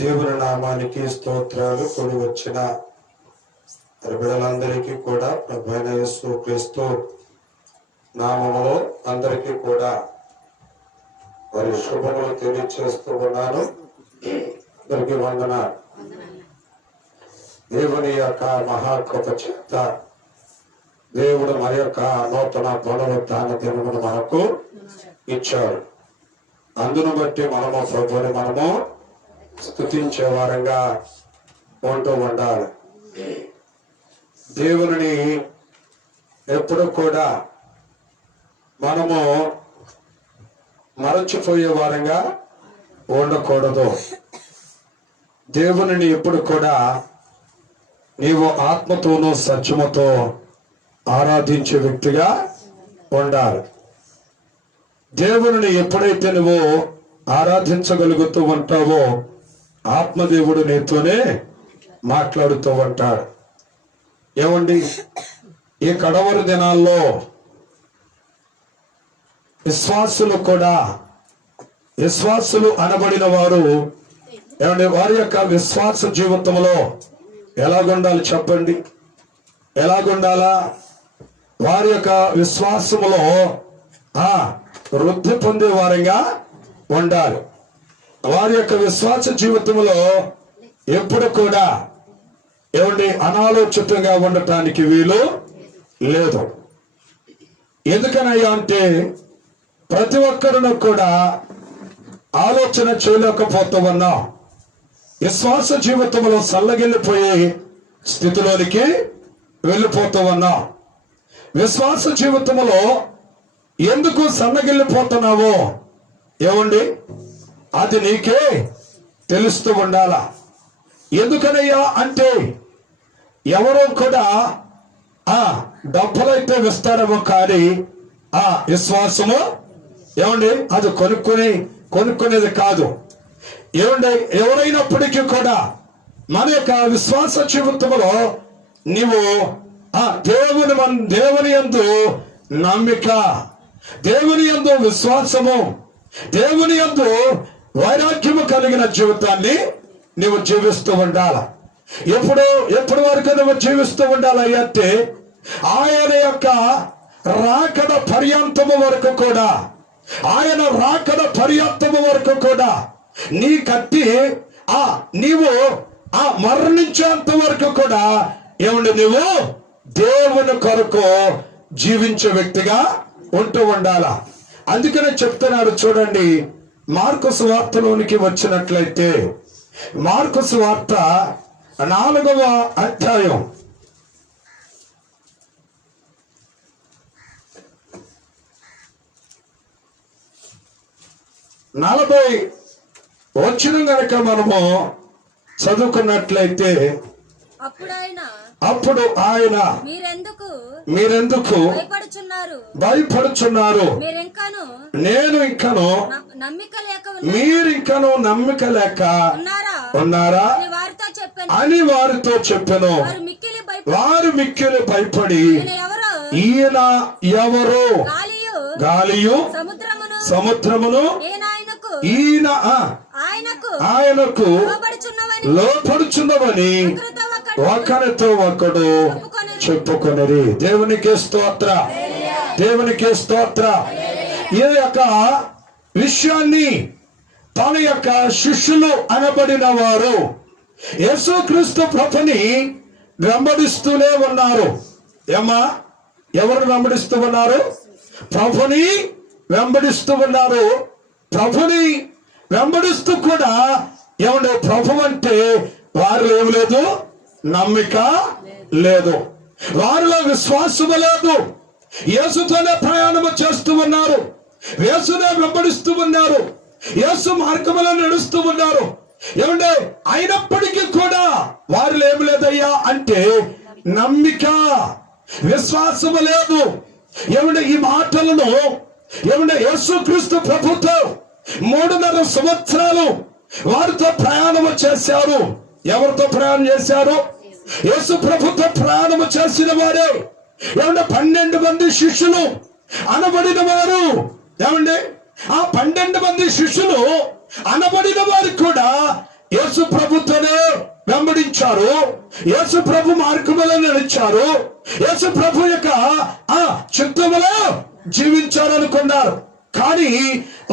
దేవుని నామానికి స్తోత్రాలు. కూడి వచ్చిన బిడ్డలందరికీ కూడా ప్రభువైన యేసు క్రీస్తు నామములో అందరికీ కూడా వారి శుభములు తెలియచేస్తూ ఉన్నాను. అందరికీ వందనాలు. దేవుని యొక్క మహాకృప చేత దేవుడు మరి యొక్క నూతన పునరుత్థాన దినమును మనకు ఇచ్చాడు. అందును బట్టి మనము ప్రభువుని మనము స్తుతించే వారంగా ఉంటూ ఉండాలి. దేవుని ఎప్పుడు కూడా మనము మరచిపోయే వారంగా ఉండకూడదు. దేవుని ఎప్పుడు కూడా నీవు ఆత్మతోనూ సత్యముతో ఆరాధించే వ్యక్తిగా ఉండాలి. దేవుని ఎప్పుడైతే నువ్వు ఆరాధించగలుగుతూ ఉంటావో ఆత్మదేవుడు నీతోనే మాట్లాడుతూ ఉంటాడు. ఏమండి, ఈ కడవరి దినాల్లో విశ్వాసులు అనబడిన వారు ఏమండి, వారి యొక్క విశ్వాస జీవితంలో ఎలాగుండాలి చెప్పండి? ఎలాగుండాలా? వారి యొక్క విశ్వాసములో వృద్ధి పొందే వారంగా ఉండాలి. వారి యొక్క విశ్వాస జీవితంలో ఎప్పుడు కూడా ఏమండి అనాలోచితంగా ఉండటానికి వీలు లేదు. ఎందుకనయ్యా అంటే ప్రతి ఒక్కరును కూడా ఆలోచన చేయలేకపోతూ ఉన్నాం. విశ్వాస జీవితంలో సల్లగిల్లిపోయే స్థితిలోనికి వెళ్ళిపోతూ ఉన్నాం. విశ్వాస జీవితంలో ఎందుకు సన్నగిల్లిపోతున్నావో ఏమండి అది నీకే తెలుస్తూ ఉండాలా. ఎందుకనయ్యా అంటే ఎవరో కూడా డబ్బులైతే ఇస్తారేమో కానీ విశ్వాసము ఏమండి అది కొనుక్కునేది కాదు. ఏమండి, ఎవరైనప్పటికీ కూడా మన యొక్క విశ్వాస జీవితంలో నీవు దేవుని యందు నమ్మిక, దేవుని యందు విశ్వాసము, దేవుని యందు వైరాగ్యము కలిగిన జీవితాన్ని నువ్వు జీవిస్తూ ఉండాల. ఎప్పుడు వరకు నువ్వు జీవిస్తూ ఉండాలి అంటే ఆయన యొక్క రాకడ పర్యంతము వరకు కూడా, ఆయన రాకడ పర్యంతము వరకు కూడా నీ కట్టి నీవు మరణించేంత వరకు కూడా ఏమండి నువ్వు దేవుని కొరకు జీవించే వ్యక్తిగా ఉంటూ ఉండాల. అందుకనే చెప్తున్నాడు చూడండి, మార్కు సువార్తలోనికి వచ్చినట్లయితే మార్కు సువార్త 4వ అధ్యాయం 40 వచనం గనక మనము చదువుకున్నట్లయితే అప్పుడు ఆయన మీరెందుకు భయపడుచున్నారు, నేను ఇంకను మీరింకను నమ్మిక లేక ఉన్నారా అని వారితో చెప్పెను. వారు మిక్కిలి భయపడి ఈయన ఎవరు, గాలియు సముద్రమును ఈయన ఆయనకు లోపడుచున్నవని ఒకరితో ఒకడు చెప్పుకొనిరి. దేవునికి స్తోత్ర, దేవునికి స్తోత్ర. ఈ యొక్క విషయాన్ని తన యొక్క శిష్యులు అనబడిన వారు యేసుక్రీస్తు ప్రభుని వెంబడిస్తూనే ఉన్నారు. ఎవరు వెంబడిస్తూ ఉన్నారు? ప్రభుని వెంబడిస్తూ ఉన్నారు. ప్రభుని వెంబడిస్తూ కూడా ఏమంటే ప్రభు అంటే వారిలో ఏమి లేదు, నమ్మిక లేదు, వారిలో విశ్వాసము లేదు. యేసుతోనే ప్రయాణము చేస్తూ ఉన్నారు, యేసునే వెంబడిస్తూ ఉన్నారు, యేసు మార్గములో నడుస్తూ ఉన్నారు. ఏమంటే అయినప్పటికీ కూడా వారిలో ఏమి లేదయ్యా అంటే నమ్మిక, విశ్వాసము లేదు. ఏమంటే ఈ మాటలను ఏమంటే యేసుక్రీస్తు ప్రభుతో 3.5 సంవత్సరాలు వారితో ప్రయాణము చేశారు. ఎవరితో ప్రయాణం చేశారు? యేసు ప్రభుతో ప్రయాణము చేసిన వారే. ఏమంటే 12 మంది శిష్యులు అనబడిన వారు. ఏమండి ఆ 12 మంది శిష్యులు అనబడిన వారు కూడా యేసు ప్రభుతోనే వెంబడించారు, యేసు ప్రభు మార్గములో నడిచారు, యేసు ప్రభు యొక్క చిత్తములో జీవించాలనుకున్నారు. కానీ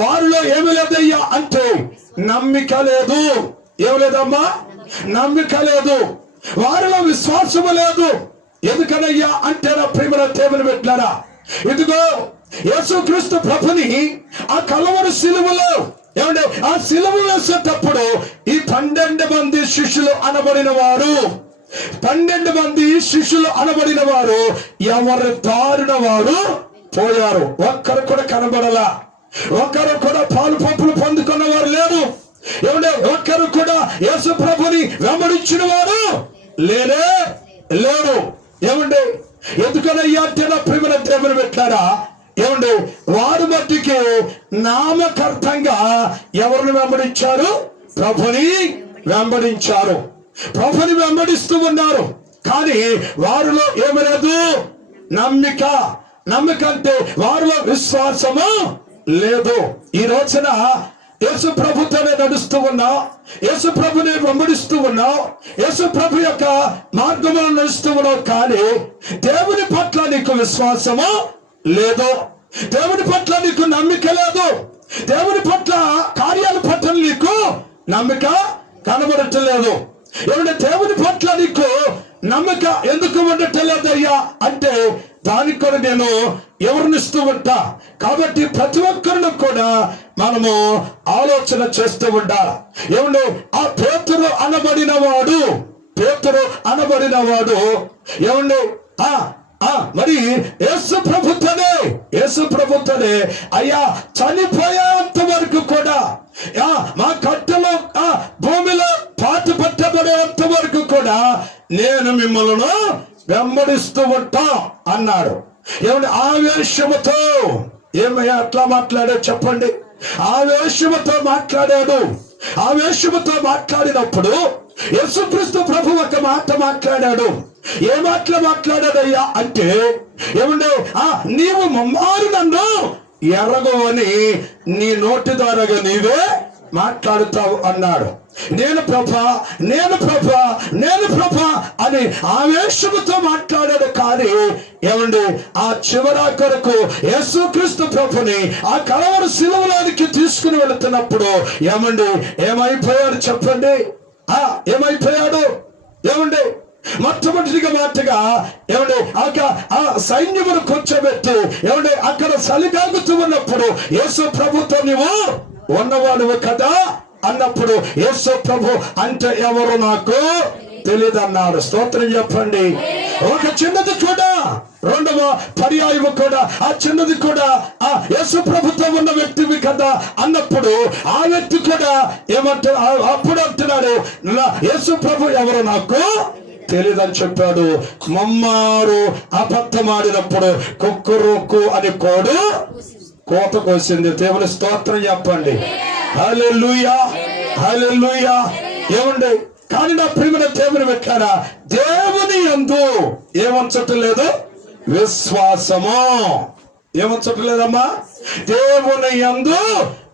వారిలో ఏమి లేదయ్యా అంటే నమ్మిక లేదు. ఏమి లేదమ్మా? నమ్మిక లేదు. వారిలో విశ్వాసము లేదు. ఎందుకనయ్యా అంటే నా ప్రేమల దేవుని పెట్టారా, ఇదిగో యేసుక్రీస్తు ప్రభుని ఆ కలవరి సిలువలో ఏమంటే ఆ సిలువ వేసేటప్పుడు ఈ 12 మంది శిష్యులు అనబడిన వారు 12 మంది శిష్యులు అనబడిన వారు ఎవరి దారిన వారు పోయారు. ఒక్కరు కూడా కనబడలా. ఒక్కరు కూడా పాలు పంపులు పొందుకున్న వారు లేరు. ఏమంటే ఒక్కరు కూడా యేసు ప్రభుని వెంబడించిన వారు లేరు. ఏమండి ఎందుకనయ్యా అంటే నా ప్రేమల దేవుని పెట్టారా, ఏమండి వారి మధ్యకి నామకర్థంగా ఎవరిని వెంబడించారు? ప్రభుని వెంబడించారు. ప్రభుని వెంబడిస్తూ ఉన్నారు. కానీ వారిలో ఏమి లేదు? నమ్మిక అంటే వారిలో విశ్వాసము లేదు. ఈ రోజున యేసు ప్రభుతోనే నడుస్తూ ఉన్నావు, యేసు ప్రభుని వెంబడిస్తూ ఉన్నావు, యేసు ప్రభు యొక్క మార్గంలో నడుస్తూ ఉన్నావు. కానీ దేవుని పట్ల నీకు విశ్వాసము లేదు, దేవుని పట్ల నీకు నమ్మిక లేదు, దేవుని పట్ల కార్యాల పట్ల నీకు నమ్మిక కనబడటలేదు. ఏమంటే దేవుని పట్ల నీకు నమ్మిక ఎందుకు ఉండటలేదయ్యా అంటే దానికి కూడా నేను ఎవరినిస్తూ ఉంటా. కాబట్టి ప్రతి ఒక్కరిని కూడా మనము ఆలోచన చేస్తూ ఉండాలి. ఏమంటే ఆ పేతురు అనబడిన వాడు ఏమండి మరి యేసు ప్రభుతోనే అయ్యా చనిపోయేంత వరకు కూడా మా కట్టలో భూమిలో పాతి పట్టబడేంత వరకు కూడా నేను మిమ్మల్ని వెంబడిస్తూ ఉంటా అన్నాడు. ఏమంటే ఆవేశముతో ఏమయ్యా అట్లా మాట్లాడాడు చెప్పండి? ఆవేశముతో మాట్లాడాడు. ఆవేశముతో మాట్లాడినప్పుడు యేసుక్రీస్తు ప్రభు ఒక మాట మాట్లాడాడు. ఏ మాటలు మాట్లాడాడయ్యా అంటే ఏమంటే నీవు ముమ్మారు నన్ను ఎరగవని నీ నోటి ద్వారాగా నీవే మాట్లాడుతావు అన్నాడు. నేను ప్రభా అని ఆవేశముతో మాట్లాడాడు. కానీ ఏమండి ఆ చివరా కొరకు యేసుక్రీస్తు ప్రభుని ఆ కలవరి శిలువలోనికి తీసుకుని వెళుతున్నప్పుడు ఏమండి ఏమైపోయాడు చెప్పండి? ఏమైపోయాడు? ఏమండి మొట్టమొదటిగా మాటగా ఏమంటే ఆ సైన్యమును కూర్చోబెట్టి ఏమంటే అక్కడ చలిగాగుతూ ఉన్నప్పుడు యేసు ప్రభుతో నీవు ఉన్నవాడు కదా అన్నప్పుడు యేసు ప్రభు అంటే ఎవరు నాకు తెలియదు అన్నాడు. స్తోత్రం చెప్పండి. ఒక చిన్నది కూడా రెండవ పర్యాయము కూడా ఆ చిన్నది కూడా యేసు ప్రభుతో ఉన్న వ్యక్తివి కదా అన్నప్పుడు ఆ వ్యక్తి కూడా ఏమంటాడు? అప్పుడు అంటున్నాడు యేసు ప్రభు ఎవరు నాకు తెలియదని చెప్పాడు. మమ్మారు అబద్ధమాడినప్పుడు కుక్కురుకు అని కోత కోసింది. దేవుని స్తోత్రం చెప్పండి. హల్లెలూయా, హల్లెలూయా. ఏమండి కానీ నా ప్రియమైన దేవుని పెట్టారా, దేవుని యందు ఏమంచటం లేదు? విశ్వాసము. ఏమంచటం లేదమ్మా? దేవుని యందు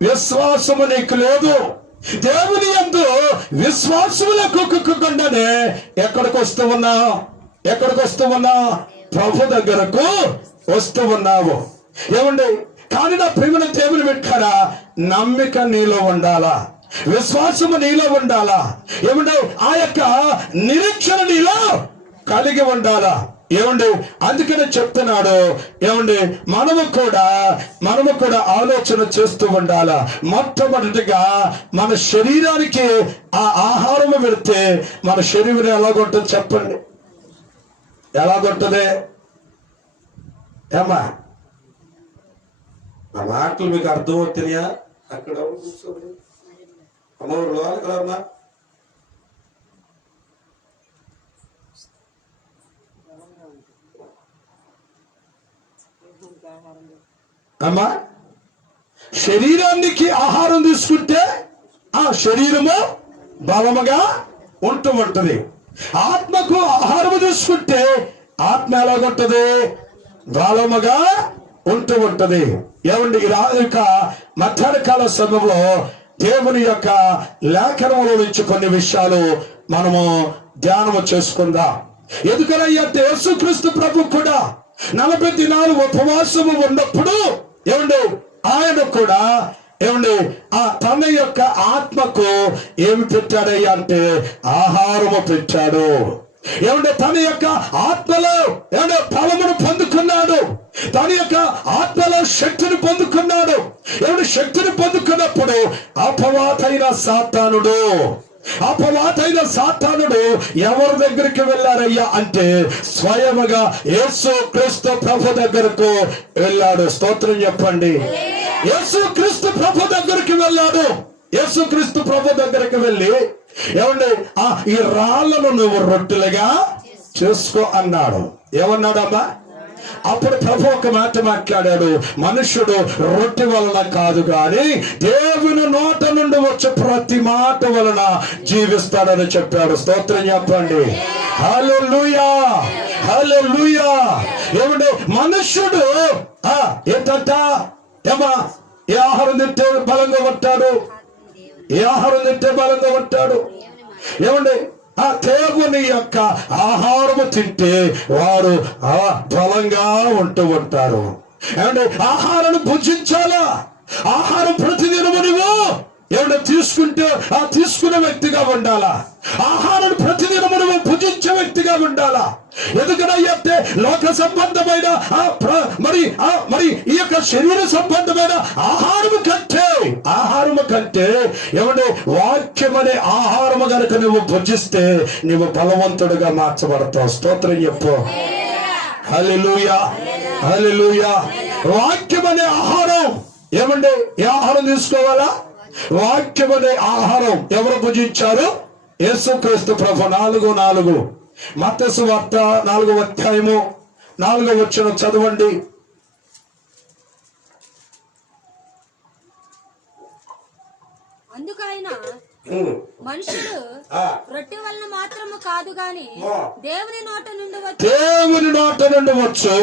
విశ్వాసము నీకు లేదు. దేవుని యందు విశ్వాసములకు కుక్కకుండానే ఎక్కడికి వస్తూ ఉన్నావు? ప్రభు దగ్గరకు వస్తూ ఉన్నావు. ఏమండి కానీ నా ప్రియమైన దేవుని పెట్టారా, నమ్మిక నీలో ఉండాలా, విశ్వాసము నీలో ఉండాలా, ఏమంటే ఆ యొక్క నిరీక్షణ నీలో కలిగి ఉండాలా. ఏమండి అందుకనే చెప్తున్నాడు. ఏమండి మనము కూడా ఆలోచన చేస్తూ ఉండాలా. మొట్టమొదటిగా మన శరీరానికి ఆ ఆహారము పెడితే మన శరీరం ఎలాగుంటుంది చెప్పండి? ఎలాగుంటుంది? ఏమా నా మాటలు మీకు అర్థమవుతున్నాయా? అక్కడ అమ్మవారు కదమ్మా. అమ్మా శరీరానికి ఆహారం తీసుకుంటే ఆ శరీరము బలముగా ఉంటది. ఆత్మకు ఆహారము తీసుకుంటే ఆత్మ ఎలాగుంటది? బలముగా ఉంటది. ఏమండి ఈ మధ్యాహ్న కాల సమయంలో దేవుని యొక్క లేఖనముల నుంచి కొన్ని విషయాలు మనము ధ్యానము చేసుకుందాం. ఎందుకనంటే యేసుక్రీస్తు ప్రభు కూడా 40 దినాలు ఉపవాసము ఉన్నప్పుడు ఏమండి ఆయన కూడా ఏమండి తన యొక్క ఆత్మకు ఏమి పెట్టాడయ్యా అంటే ఆహారము పెట్టాడు. ఏమంటే తన యొక్క ఆత్మలో ఏమంటే ఫలమును పొందుకున్నాడు. తన యొక్క ఆత్మలో శక్తిని పొందుకున్నాడు. ఏమంటే శక్తిని పొందుకున్నప్పుడు అపవాదైన సాతానుడు ఎవరి దగ్గరికి వెళ్ళారయ్యా అంటే స్వయముగా యేసు క్రీస్తు ప్రభు దగ్గరకు వెళ్ళాడు. స్తోత్రం చెప్పండి. యేసు క్రీస్తు ప్రభు దగ్గరికి వెళ్ళాడు. యేసు క్రీస్తు ప్రభు దగ్గరికి వెళ్ళి ఏమండి ఈ రాళ్లను నువ్వు రొట్టెలుగా చేసుకో అన్నాడు. ఏమన్నాడమ్మా? అప్పుడు ప్రభు ఒక మాట మాట్లాడాడు. మనుష్యుడు రొట్టె వలన కాదు గాని దేవుని నోట నుండి వచ్చే ప్రతి మాట వలన జీవిస్తాడని చెప్పాడు. స్తోత్రం చెప్పండి. హల్లెలూయా, హల్లెలూయా. ఏమంటే మనుష్యుడు ఏంటంట ఏ ఆహారం తింటే బలంగా ఉంటాడు, ఏ ఆహారం తింటే బలంగా ఉంటాడు. ఏమండి దేవుని యొక్క ఆహారము తింటే వారు బలంగా ఉంటూ ఉంటారు. ఏమంటే ఆహారాన్ని భుజించాలా? ఆహారం ప్రతిదినము నువ్వు ఏమంటే తీసుకుంటే తీసుకునే వ్యక్తిగా ఉండాలా? ఆహారాన్ని ప్రతిదినము నువ్వు భుజించే వ్యక్తిగా ఉండాలా? ఎందుకంటే లోక సంబంధమైన మరి ఈ యొక్క శరీర సంబంధమైన ఆహారము కంటే ఏమంటే వాక్యం అనే ఆహారము కనుక నువ్వు భుజిస్తే నువ్వు బలవంతుడుగా మార్చబడతావు. స్తోత్రం చెప్పు. హల్లెలూయా, హల్లెలూయా. వాక్యం అనే ఆహారం ఏమండి ఏ ఆహారం తీసుకోవాలా? వాక్యం అనే ఆహారం ఎవరు భుజించారు? యేసుక్రీస్తు ప్రభు. 4:4 మత్తయి సువార్త 4వ అధ్యాయము 4వ వచనం చదవండి. అందుకైనా మనుషుడు రొట్టె వలన మాత్రము కాదు గాని దేవుని నోట నుండి వచ్చు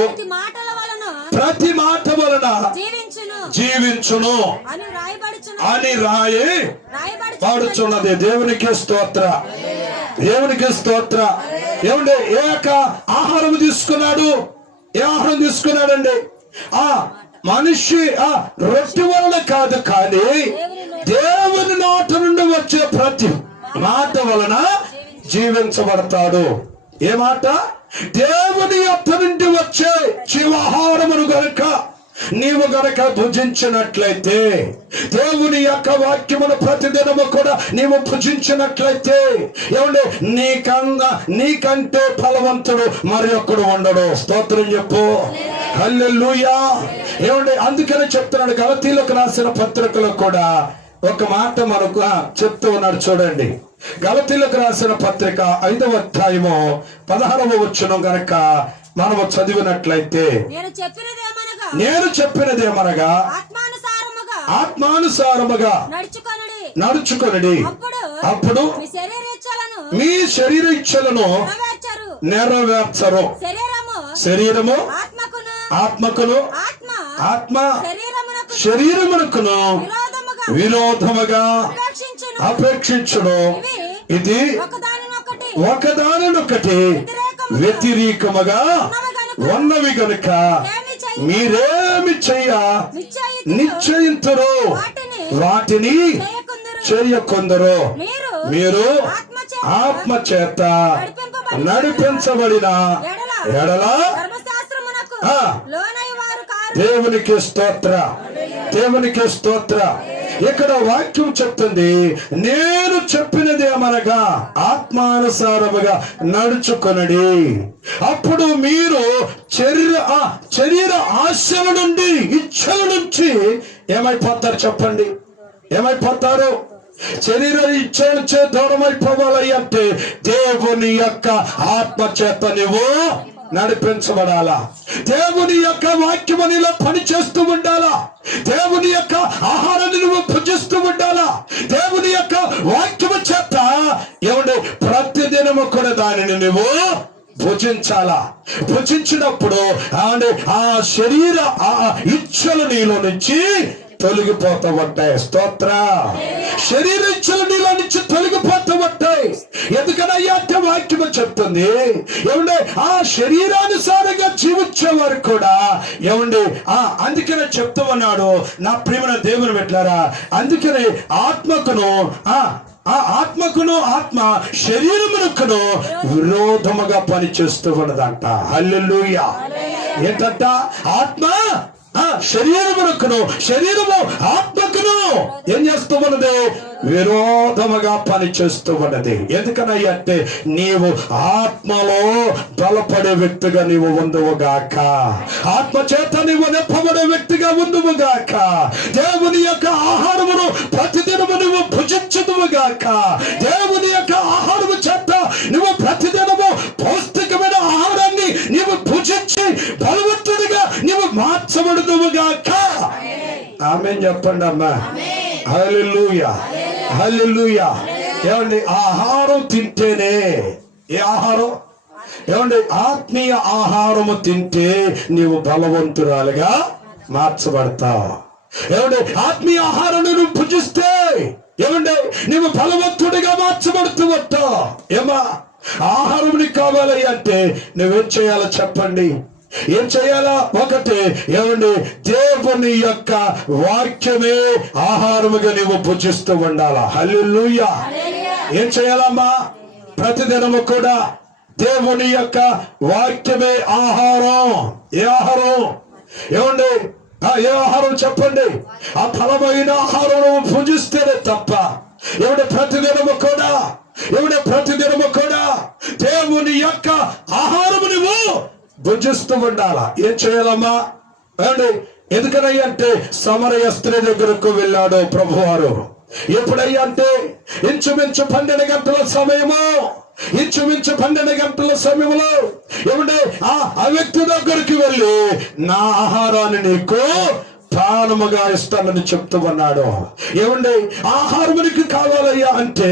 ప్రతి మాట వలన జీవించును అని రాయబడుచున్నది. దేవునికి స్తోత్ర, దేవునికి స్తోత్ర. ఏమంటే ఏక ఆహారం తీసుకున్నాడు. ఏ ఆహారం తీసుకున్నాడండి? మనిషి రొట్టె వలన కాదు కానీ దేవుని నోట నుండి వచ్చే ప్రతి మాట వలన జీవించబడతాడు. ఏ మాట? దేవుని యొక్క నుండి వచ్చే జీవాహారమును గనుక నీవు గనక భుజించినట్లయితే, దేవుని యొక్క వాక్యమును ప్రతిదినము కూడా నీవు భుజించినట్లయితే ఏమంటే నీకంటే ఫలవంతుడు మరి ఒక్కడు ఉండడు. స్తోత్రం చెప్పు. హల్లెలూయా. ఏమంటే అందుకనే చెప్తున్నాడు. గలతీయులకు రాసిన పత్రికలో కూడా ఒక మాట మనకు చెప్తూ ఉన్నాడు. చూడండి, గలతీయులకు రాసిన పత్రిక 5వ అధ్యాయము 16వ వచనం గనక మనము చదివినట్లయితే, నేను చెప్పినదేమనగా ఆత్మానుసారముగా నడుచుకొనుడి, అప్పుడు మీ శరీర ఇచ్చలను నెరవేర్చరు. శరీరము ఆత్మకును, ఆత్మ శరీరమునకును విరోధముగా అపేక్షించును. ఇది ఒకదానినొకటి వ్యతిరేకముగా ఉన్నవి గనుక మీరేమి నిశ్చయింతురు వాటిని చేయకొందరు. మీరు ఆత్మ చేత నడిపించబడిన ఎడల దేవునికి స్తోత్ర, దేవునికి స్తోత్ర. ఇక్కడ వాక్యం చెప్తుంది, నేను చెప్పినదేమనగా ఆత్మానుసారముగా నడుచుకొనడి, అప్పుడు మీరు శరీర ఆశల నుండి, ఇచ్చల నుంచి ఏమైపోతారు? చెప్పండి, ఏమైపోతారు? శరీర ఇచ్చల చే దూరమైపోవాలి అంటే దేవుని యొక్క ఆత్మ చేత నువ్వు నడిపించబడాలా? దేవుని యొక్క వాక్యము నీలో పని చేస్తూ ఉండాలా? దేవుని యొక్క ఆహారాన్ని నువ్వు భుజిస్తూ ఉండాలా? దేవుని యొక్క వాక్యము చేత ఏమంటే ప్రతిదినము కూడా దానిని నువ్వు భుజించాలా? భుజించినప్పుడు ఆ శరీర ఇచ్చలు నీలో నుంచి తొలగిపోతూ ఉంటాయి. స్తోత్ర. శరీర ఇచ్చలు నీలో నుంచి తొలగిపోతూ ఉంటాయి. ఎందుకనయ్యా అంటే వాక్యము చెప్తుంది ఏమండి, ఆ శరీరానుసారంగా జీవించేవారు కూడా ఏమండి అందుకనే చెప్తూ ఉన్నాడు నా ప్రియమైన దేవుని బిడ్డలారా. అందుకనే ఆత్మకును ఆత్మకును ఆత్మ శరీరమునకును విరోధముగా పనిచేస్తూ ఉన్నదంట. హల్లెలూయా. ఏంటంట? ఆత్మ శరీరమునకును శరీరము ఆత్మకును ఏం చేస్తూ ఉన్నది? విరోధముగా పనిచేస్తూ ఉన్నది. ఎందుకనయ్యా అంటే నీవు ఆత్మలో బలపడే వ్యక్తిగా నీవు ఉందువుగాక, ఆత్మ చేత నీవు నింపబడే వ్యక్తిగా ఉందువుగాక, దేవుని యొక్క ఆహారమును ప్రతిదినము నువ్వు భుజించుదువుగాక, దేవుని యొక్క ఆహారము చేత నువ్వు ప్రతిదినము పౌష్టికమైన ఆహారాన్ని నీవు భుజించి బలవంతుడిగా నీవు మార్చబడుదువుగాక. ఆమేన్ చెప్పండి అమ్మా. హల్లెలూయా, హల్లెలూయా. ఏమండి, ఆహారం తింటేనే, ఏ ఆహారం? ఏమండి, ఆత్మీయ ఆహారము తింటే నీవు బలవంతురాలుగా మార్చబడతావు. ఏమండి, ఆత్మీయ ఆహారం నువ్వు భుజిస్తే ఏమండి నువ్వు బలవంతుడిగా మార్చబడుతూ ఉంటావు. ఏమా ఆహారం నీకు కావాలి అంటే నువ్వేం చేయాలో చెప్పండి. ఏం చేయాలా? ఒకటి ఏమండి, దేవుని యొక్క వాక్యమే ఆహారముగా నీవు భుజిస్తూ ఉండాలా. హల్లెలూయా. ఏం చేయాలమ్మా? ప్రతిదినము కూడా దేవుని యొక్క వాక్యమే ఆహారం. ఏ ఆహారం? ఏమండి, ఏ ఆహారం చెప్పండి? ఆ ఫలమైన ఆహారం నువ్వు భుజిస్తేనే తప్ప ఏమిటి ప్రతిదినము కూడా దేవుని యొక్క ఆహారము నువ్వు భుజిస్తూ ఉండాలా. ఏం చేయాలమ్మా? ఎందుకనయ్యా అంటే సమరయ స్త్రీ దగ్గరకు వెళ్ళాడు ప్రభువారు. ఎప్పుడయ్యా అంటే ఇంచుమించు 12 గంటల సమయము, ఇంచుమించు 12 గంటల సమయంలో ఏమంటే ఆ వ్యక్తి దగ్గరికి వెళ్ళి నా ఆహారాన్ని నీకు ప్రాణముగా ఇస్తానని చెప్తూ ఉన్నాడు. ఏమండి, ఆహారం నీకు కావాలయ్యా అంటే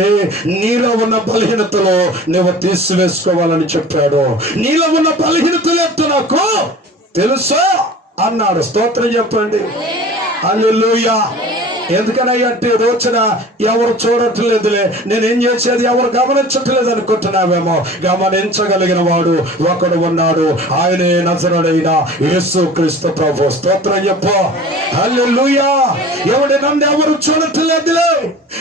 నీలో ఉన్న బలహీనతలో నువ్వు తీసివేసుకోవాలని చెప్పాడు. నీలో ఉన్న బలహీనతలు ఎత్తు నాకు తెలుసా అన్నాడు. స్తోత్రం చెప్పండి. హల్లెలూయా. ఎందుకనయ్యా అంటే రోజున ఎవరు చూడట్లేదులే, నేనేం చేసేది ఎవరు గమనించట్లేదు అనుకుంటున్నావేమో. గమనించగలిగిన వాడు ఒకడు ఉన్నాడు, ఆయనే నజరుడైన యేసుక్రీస్తు ప్రభు. స్తోత్రం చెప్పు. హల్లెలూయా. ఎవడి నన్ను ఎవరు చూడట్లేదులే,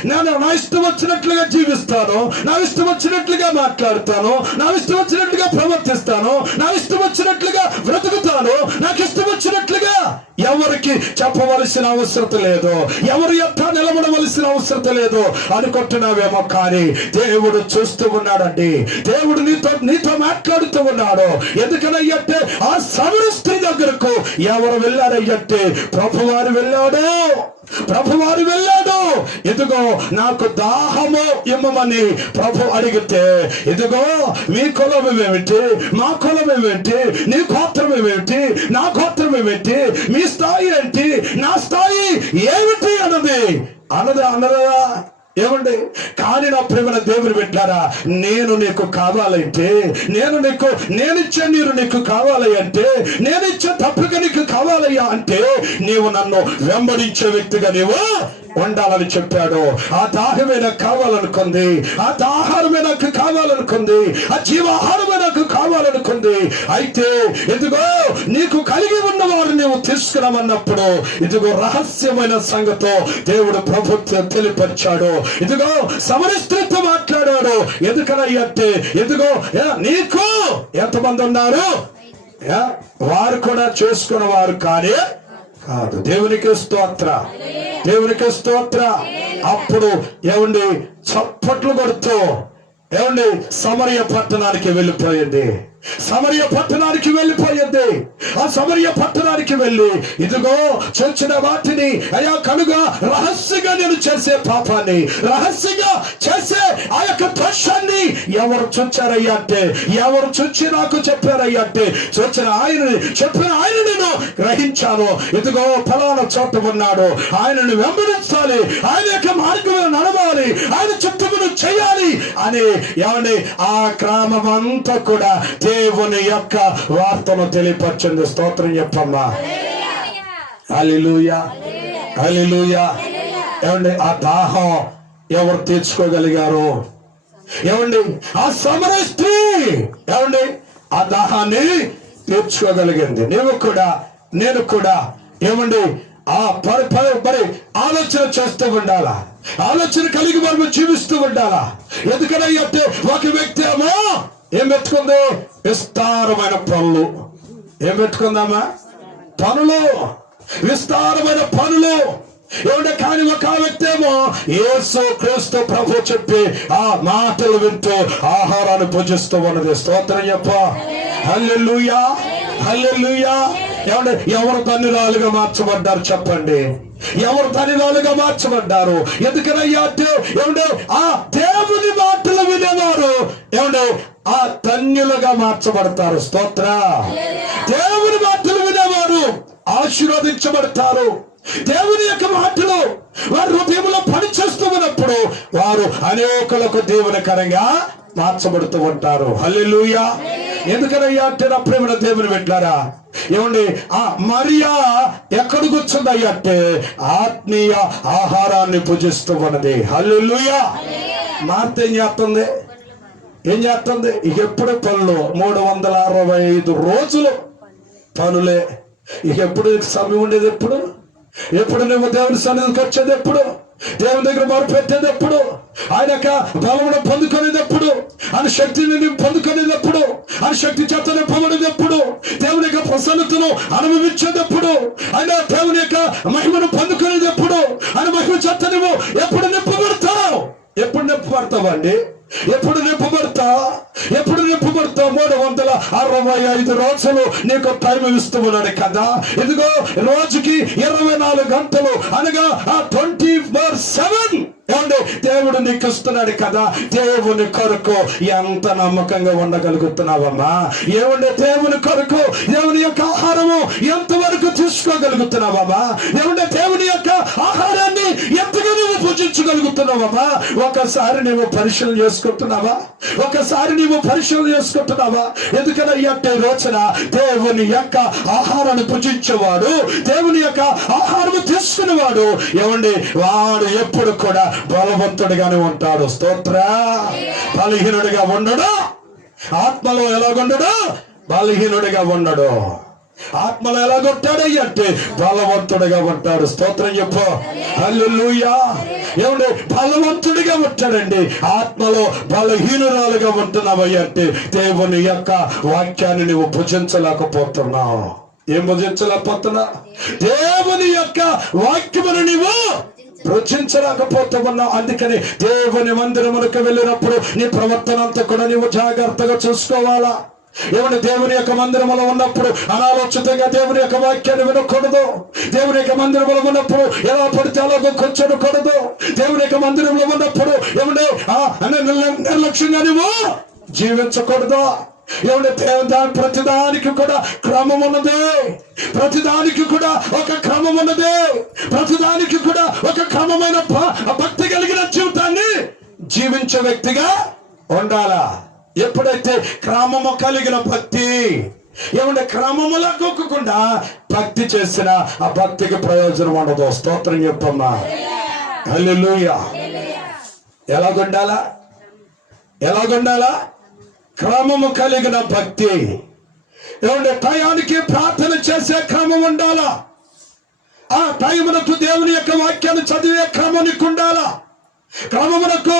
నేను నా ఇష్టం వచ్చినట్లుగా జీవిస్తాను, నా ఇష్టం వచ్చినట్లుగా మాట్లాడుతాను, నా ఇష్టం వచ్చినట్లుగా ప్రవర్తిస్తాను, నా ఇష్టం వచ్చినట్లుగా బ్రతుకుతాను, నాకు ఇష్టం వచ్చినట్లుగా ఎవరికి చెప్పవలసిన అవసరం లేదు, ఎవరు ఎంత నిలబడవలసిన అవసరం లేదు అనుకుంటున్నావేమో. కానీ దేవుడు చూస్తూ ఉన్నాడండి. దేవుడు నీతో మాట్లాడుతూ ఉన్నాడు. ఎందుకనయ్యంటే ఆ సమర స్త్రీ దగ్గరకు ఎవరు వెళ్ళారయ్యంటే ప్రభువారు వెళ్ళాడు. ఇదిగో నాకు దాహము ఇమ్మని ప్రభు అడిగితే, ఇదిగో మీ కులం ఏమిటి, మా కులం ఏమిటి, నీ గోత్రం ఏమిటి, నా గోత్రం ఏమిటి, మీ స్థాయి ఏంటి, నా స్థాయి ఏమిటి అన్నదా ఏమండి. కానీ నా ప్రియమైన దేవుని బిడ్డలారా, నేను నీకు కావాలంటే, నేనిచ్చే నీరు నీకు కావాలి అంటే, నేనిచ్చే తప్పిక నీకు కావాలయ్యా అంటే నీవు నన్ను వెంబడించే వ్యక్తిగా నీవు ఉండాలని చెప్పాడు. ఆ దాహమే నాకు కావాలనుకుంది, ఆ ఆహారమే నాకు కావాలనుకుంది, ఆ జీవాహారమే నాకు కావాలనుకుంది. అయితే ఇదిగో నీకు కలిగి ఉన్నవారు నీవు తీసుకురామన్నప్పుడు ఇదిగో రహస్యమైన సంగతో దేవుడు ప్రభుత్వం తెలిపరిచాడు. ఇదిగో సమర స్త్రీతో మాట్లాడాడు. ఎందుకనయ్యా అంటే ఇదిగో నీకు ఎంతమంది ఉన్నారు, వారు కూడా చేసుకున్నవారు కానీ కాదు. దేవునికి స్తోత్ర, దేవునికి స్తోత్ర. అప్పుడు ఏమండి చప్పట్లు కొడుతూ ఏమండి సమరయ పట్టణానికి వెళ్ళిపోయింది. ఆ సమరయ పట్టణానికి వెళ్ళి ఇదిగో చచ్చిన వాటిని అయా కనుగా రహస్యంగా నేను చేసే పాపాన్ని, రహస్యంగా చేసే ఆ యొక్క దోషాన్ని ఎవరు చూచారయ్యా అంటే, ఎవరు చూచి నాకు చెప్పారయ్యా అంటే, చెప్పిన ఆయన నేను గ్రహించాను. ఇదిగో ఫలానా చోట ఉన్నాడు, ఆయనను వెంబడించాలి, ఆయన యొక్క మార్గంలో నడవాలి, ఆయన చిత్తమును చేయాలి అని ఏమండి ఆ గ్రామం అంతా కూడా దేవుని యొక్క వార్తను తెలియపరిచింది. స్తోత్రం చెప్పమ్మా. హల్లెలూయా, హల్లెలూయా. ఏమండి ఆ దాహం ఎవరు తీర్చుకోగలిగారు? ఏమండి ఆ సమరయ స్త్రీ ఏమండి ఆ దాహాన్ని తీర్చుకోగలిగింది. నీవు కూడా నేను కూడా ఏమండి ఆ మరి ఆలోచన చేస్తూ ఉండాలా, ఆలోచన కలిగి మనం జీవిస్తూ ఉండాలా. ఎందుకనంటే ఒక వ్యక్తి ఏమో ఏం పెట్టుకుంది? విస్తారమైన పనులు. ఏం పెట్టుకుందామా? పనులు, విస్తారమైన పనులు. ఏమంటే కానీ ఒక వ్యక్తి ఏమో యేసు క్రీస్తు ప్రభు చెప్పి ఆ మాటలు వింటూ ఆహారాన్ని భుజిస్తూ ఉన్నది. స్తోత్రం చెప్ప. హల్లెలూయా, హల్లెలూయా. ఏమంటే ఎవరు ధన్యురాలుగా మార్చబడ్డారు చెప్పండి? ఎవరు ధన్యురాలుగా మార్చబడ్డారు? ఎందుకనయ్యా అంటే ఏమంటే ఆ దేవుని మాటలు వినేవారు ఏమంటే ఆ ధన్యులుగా మార్చబడతారు. స్తోత్ర. దేవుని మాటలు వినేవారు ఆశీర్వదించబడతారు. దేవుని యొక్క మాటలు వారి హృదయంలో పనిచేస్తూ ఉన్నప్పుడు వారు అనేకులకు దేవునికరంగా మార్చబడుతూ ఉంటారు. హల్లెలూయా. ఎందుకనయ్యా అంటే నా ప్రేమ దేవుని పెట్టారా? ఏమండి ఆ మరియా ఎక్కడ కూర్చుందయ్యా అంటే ఆత్మీయ ఆహారాన్ని భుజిస్తూ ఉన్నది. హల్లెలూయా. మార్త ఏం చేస్తుంది? ఏం చేస్తుంది? ఇక ఎప్పుడు పనులు 365 రోజులు పనులే. ఇక ఎప్పుడు సమయం ఉండేది? ఎప్పుడు నువ్వు దేవుని సన్నిధికి వచ్చేది? ఎప్పుడు దేవుని దగ్గర మొరపెట్టేది? ఎప్పుడు ఆయన బలమును పొందుకునేది? ఎప్పుడు ఆయన శక్తిని పొందుకునేది? ఎప్పుడు ఆయన శక్తి చేత నింపబడేది? ఎప్పుడు దేవుని యొక్క ప్రసన్నతను అనుభవించేది? ఎప్పుడు ఆయన దేవుని యొక్క మహిమను పొందుకునేది? ఎప్పుడు ఆయన మహిమ చేత నువ్వు ఎప్పుడు నింపబడతావు? ఎప్పుడు నింపబడతావండి? ఎప్పుడు నింపబడతావు? 365 రోజులు నీకు టైం ఇస్తున్నాడు కదా. ఇదిగో రోజుకి 24 గంటలు అనగా 24/7 ఏమండి దేవుడు నీకు ఇస్తున్నాడు కదా. దేవుని కొరకు ఎంత నమ్మకంగా ఉండగలుగుతున్నావమ్మా? ఏమండి దేవుని కొరకు దేవుని యొక్క ఆహారము ఎంతవరకు తీసుకోగలుగుతున్నావమ్మా? ఏమంటే దేవుని యొక్క ఆహారాన్ని ఎంతగా నువ్వు పూజించగలుగుతున్నావమ్మా? ఒకసారి నువ్వు పరిశీలన చేసుకుంటున్నావా? ఎందుకనంటే రోజున దేవుని యొక్క ఆహారాన్ని భుజించేవాడు, దేవుని యొక్క ఆహారము తీసుకునేవాడు ఏమండి వాడు ఎప్పుడు కూడా బలవంతుడిగానే ఉంటాడు. స్తోత్ర. బలహీనుడిగా ఉండడు. ఆత్మలో ఎలాగుండడు? బలహీనుడిగా ఉండడు. ఆత్మలో ఎలాగొట్టాడయ్య అంటే బలవంతుడిగా ఉంటాడు. స్తోత్రం చెప్పు. హల్లెలూయా. ఏమంటే బలవంతుడిగా ఉంటాడండి. ఆత్మలో బలహీనురాలుగా ఉంటున్నావయ్య అంటే దేవుని యొక్క వాక్యాన్ని నువ్వు భుజించలేకపోతున్నావు. ఏం భుజించలేకపోతున్నా? దేవుని యొక్క వాక్యమును నువ్వు రుచించలేకపోతున్నావు. అందుకని దేవుని మందిరములకు వెళ్ళినప్పుడు నీ ప్రవర్తన అంతా కూడా నీవు జాగ్రత్తగా చూసుకోవాలా. ఏమంటే దేవుని యొక్క మందిరములో ఉన్నప్పుడు అనాలోచితంగా దేవుని యొక్క వాక్యాన్ని వినకూడదు. దేవుని యొక్క మందిరంలో ఉన్నప్పుడు ఎలా పడితే అలాగో కూర్చోకూడదు. దేవుని యొక్క మందిరంలో ఉన్నప్పుడు ఏమంటే నిర్లక్ష్యంగా నువ్వు జీవించకూడదు. ఏమంటే దాని ప్రతిదానికి కూడా క్రమం ఉన్నది. ప్రతిదానికి కూడా ఒక క్రమం ఉన్నది. ప్రతిదానికి కూడా ఒక క్రమమైన భక్తి కలిగిన జీవితాన్ని జీవించే వ్యక్తిగా ఉండాలా. ఎప్పుడైతే క్రమము కలిగిన భక్తి ఏమంటే క్రమములా కొక్కకుండా భక్తి చేసిన ఆ భక్తికి ప్రయోజనం ఉండదు. స్తోత్రం చెప్పమ్మా. హల్లెలూయా. ఎలాగుండాలా? క్రమము కలిగిన భక్తి. ఏమంటే టయానికి ప్రార్థన చేసే క్రమం ఉండాలా. ఆ టైమునకు దేవుని యొక్క వాక్యాన్ని చదివే క్రమానికి ఉండాలా. క్రమమునకు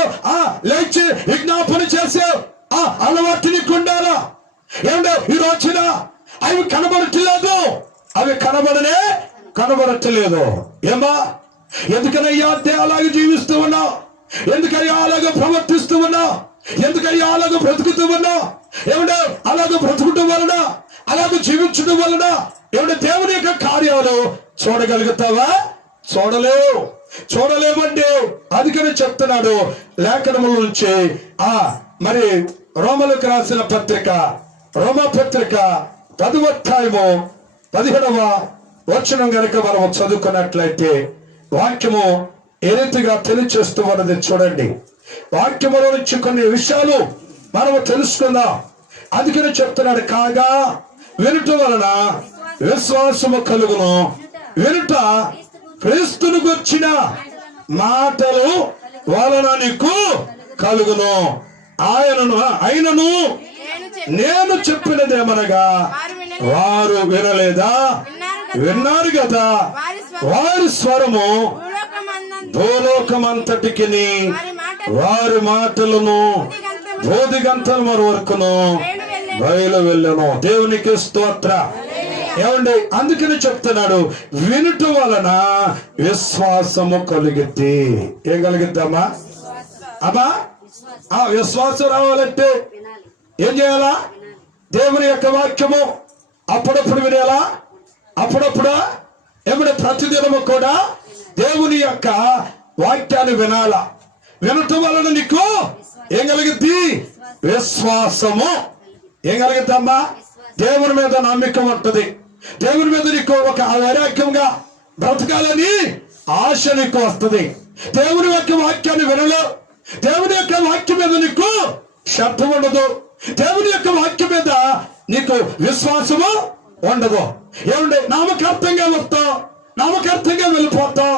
లేచి విజ్ఞాపన చేసే అలవాటుని ఉండాలా. ఏమంటే ఈ రోజున అవి కనబడట్లేదు. కనబడట్లేదు. ఏమా? ఎందుకనయ్యా అంటే అలాగే జీవిస్తూ ఉన్నావు? ఎందుకయ్యా అలాగే ప్రవర్తిస్తూ ఉన్నావు? ఎందుకయ్యా అలాగే బ్రతుకుతూ ఉన్నావు? ఏమంటే అలాగే బ్రతుకుతూ వలన అలాగే జీవించడం వలన ఏమంటే దేవుని యొక్క కార్యాలు చూడగలుగుతావా? చూడలేమండి. అందుకని చెప్తున్నాడు లేఖనముల నుంచి మరి రోమలకు రాసిన పత్రిక రోమపత్రిక 10వ అధ్యాయము 17వ వచనం గనుక మనం చదువుకున్నట్లయితే వాక్యము ఏ రీతిగా తెలియచేస్తూ ఉన్నది చూడండి. వాక్యములో నుంచి కొన్ని విషయాలు మనము తెలుసుకుందాం. అందుకని చెప్తున్నాడు, కాగా వినుట వలన విశ్వాసము కలుగును, వినుట క్రీస్తును గుర్చిన మాటలు వలన నీకు కలుగును. అయినను నేను చెప్పినదేమనగా వారు వినలేదా? విన్నారు కదా. వారి స్వరము భూలోకమంతటికి వారి మాటలను బోధిగంతల వరకును బయలు వెళ్ళను. దేవునికి స్తోత్ర. ఏమండి, అందుకని చెప్తున్నాడు, వినుట వలన విశ్వాసము కలిగిద్ది. ఏం కలిగిద్దమ్మా? అమ్మా, ఆ విశ్వాసం రావాలంటే ఏం చేయాలా? దేవుని యొక్క వాక్యము అప్పుడప్పుడు వినేలా, అప్పుడప్పుడు ఏమిటి ప్రతిదినము కూడా దేవుని యొక్క వాక్యాన్ని వినాలా. వినటం వలన నీకు ఏం కలిగిద్ది? విశ్వాసము. ఏం కలిగిద్దమ్మా? దేవుని మీద నమ్మకం ఉంటుంది. దేవుని మీద నీకు ఒక వైరాగ్యంగా బ్రతకాలని ఆశ నీకు వస్తుంది. దేవుని యొక్క వాక్యాన్ని వినలో, దేవుని యొక్క వాక్యం మీద నీకు శ్రద్ధ ఉండదు. దేవుని యొక్క వాక్యం మీద నీకు విశ్వాసము ఉండదు. ఏమంటే నామకార్థంగా వస్తావు, నామకార్థంగా వెళ్ళిపోతావు,